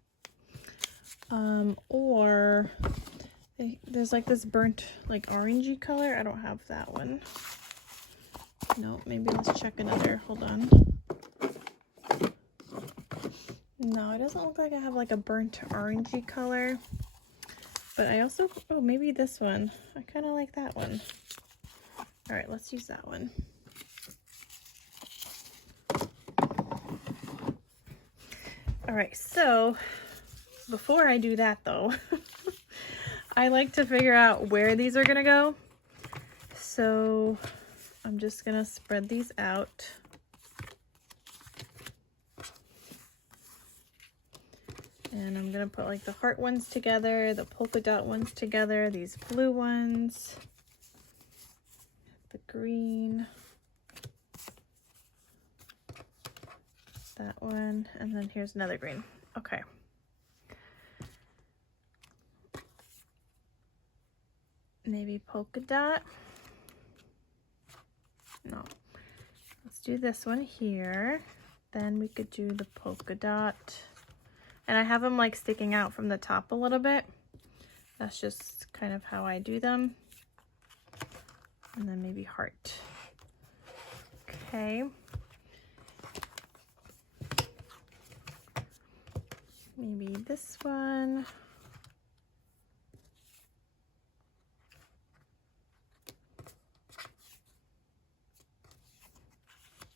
or there's like this burnt like orangey color. I don't have that one. No, maybe let's check another. Hold on. No, it doesn't look like I have like a burnt orangey color. But I also, oh, maybe this one. I kind of like that one. All right, let's use that one. All right, so before I do that though, I like to figure out where these are gonna go. So I'm just gonna spread these out. And I'm gonna put like the heart ones together, the polka dot ones together, these blue ones, the green, that one, and then here's another green. Okay. Maybe polka dot. No. Let's do this one here. Then we could do the polka dot. And I have them like sticking out from the top a little bit. That's just kind of how I do them. And then maybe heart. Okay. Maybe this one.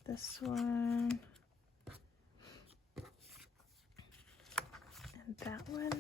This one. That one.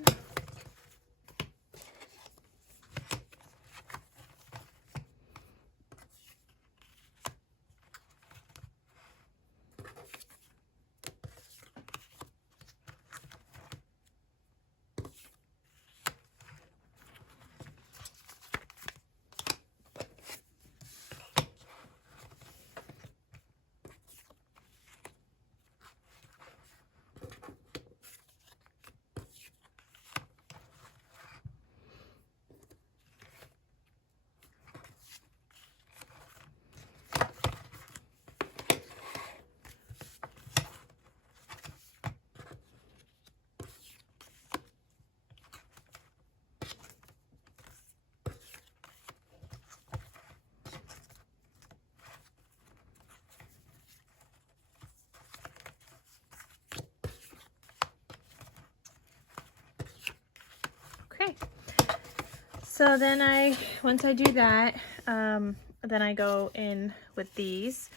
Okay, so then once I do that, then I go in with these,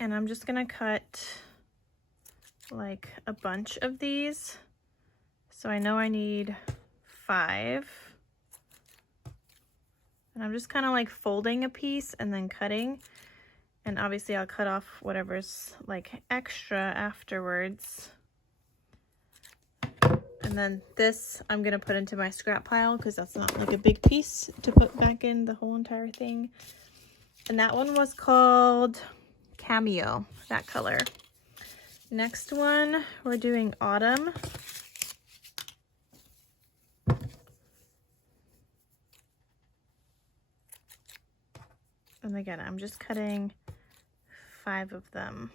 and I'm just gonna cut like a bunch of these. So I know I need 5, and I'm just kind of like folding a piece and then cutting, and obviously I'll cut off whatever's like extra afterwards. And then this I'm gonna put into my scrap pile because that's not like a big piece to put back in the whole entire thing. And that one was called Cameo, that color. Next one, we're doing autumn. And again, I'm just cutting 5 of them.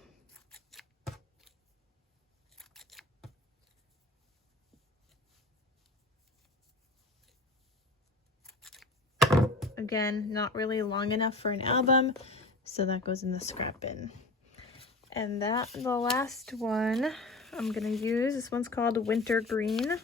Again, not really long enough for an album, so that goes in the scrap bin. And the last one I'm gonna use, this one's called Winter Green.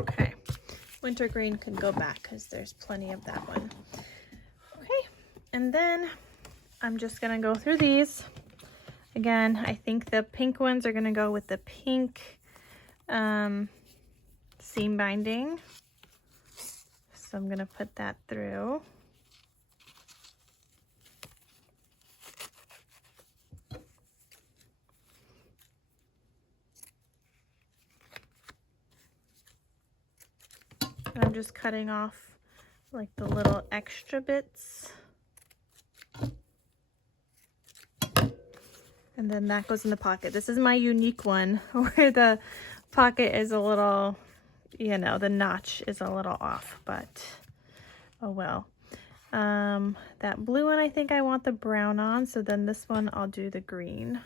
Okay, winter green can go back because there's plenty of that one. Okay, and then I'm just gonna go through these. Again, I think the pink ones are gonna go with the pink seam binding. So I'm gonna put that through. And I'm just cutting off like the little extra bits. And then that goes in the pocket. This is my unique one where the pocket is a little, you know, the notch is a little off, but oh well. That blue one, I think I want the brown on, so then this one I'll do the green.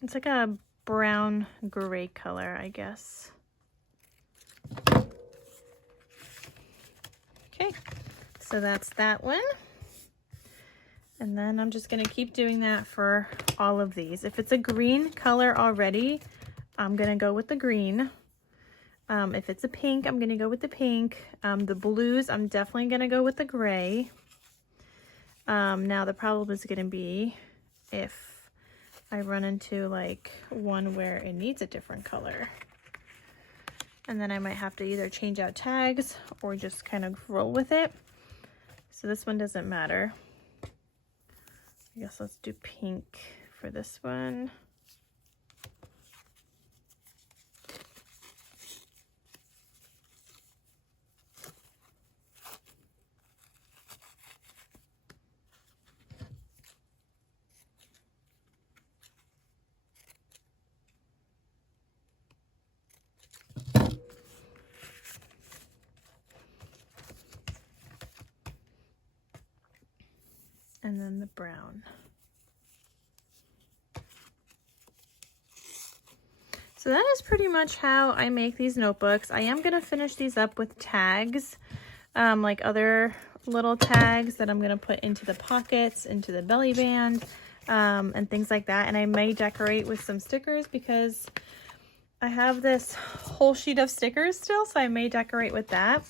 It's like a brown gray color, I guess. Okay, so that's that one. And then I'm just gonna keep doing that for all of these. If it's a green color already, I'm gonna go with the green. If it's a pink, I'm gonna go with the pink. The blues, I'm definitely gonna go with the gray. Now the problem is gonna be if I run into like one where it needs a different color. And then I might have to either change out tags or just kind of roll with it. So this one doesn't matter. I guess let's do pink for this one. And then the brown. So that is pretty much how I make these notebooks. I am gonna finish these up with tags, like other little tags that I'm gonna put into the pockets, into the belly band, and things like that. And I may decorate with some stickers because I have this whole sheet of stickers still, so I may decorate with that.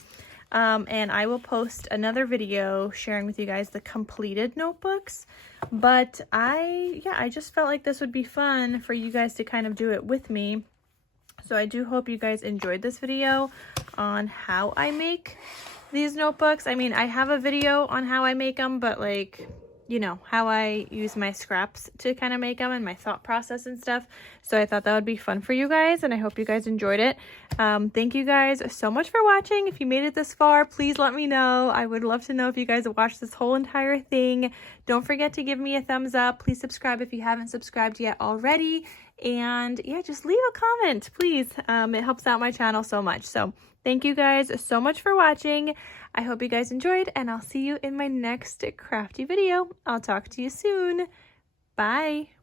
And I will post another video sharing with you guys the completed notebooks. But I just felt like this would be fun for you guys to kind of do it with me. So I do hope you guys enjoyed this video on how I make these notebooks. I mean, I have a video on how I make them, but like, you know, how I use my scraps to kind of make them and my thought process and stuff. So I thought that would be fun for you guys, and I hope you guys enjoyed it. Thank you guys so much for watching. If you made it this far, please let me know. I would love to know if you guys have watched this whole entire thing. Don't forget to give me a thumbs up. Please subscribe if you haven't subscribed yet already. And yeah, just leave a comment, please. It helps out my channel so much. So thank you guys so much for watching. I hope you guys enjoyed, and I'll see you in my next crafty video. I'll talk to you soon. Bye.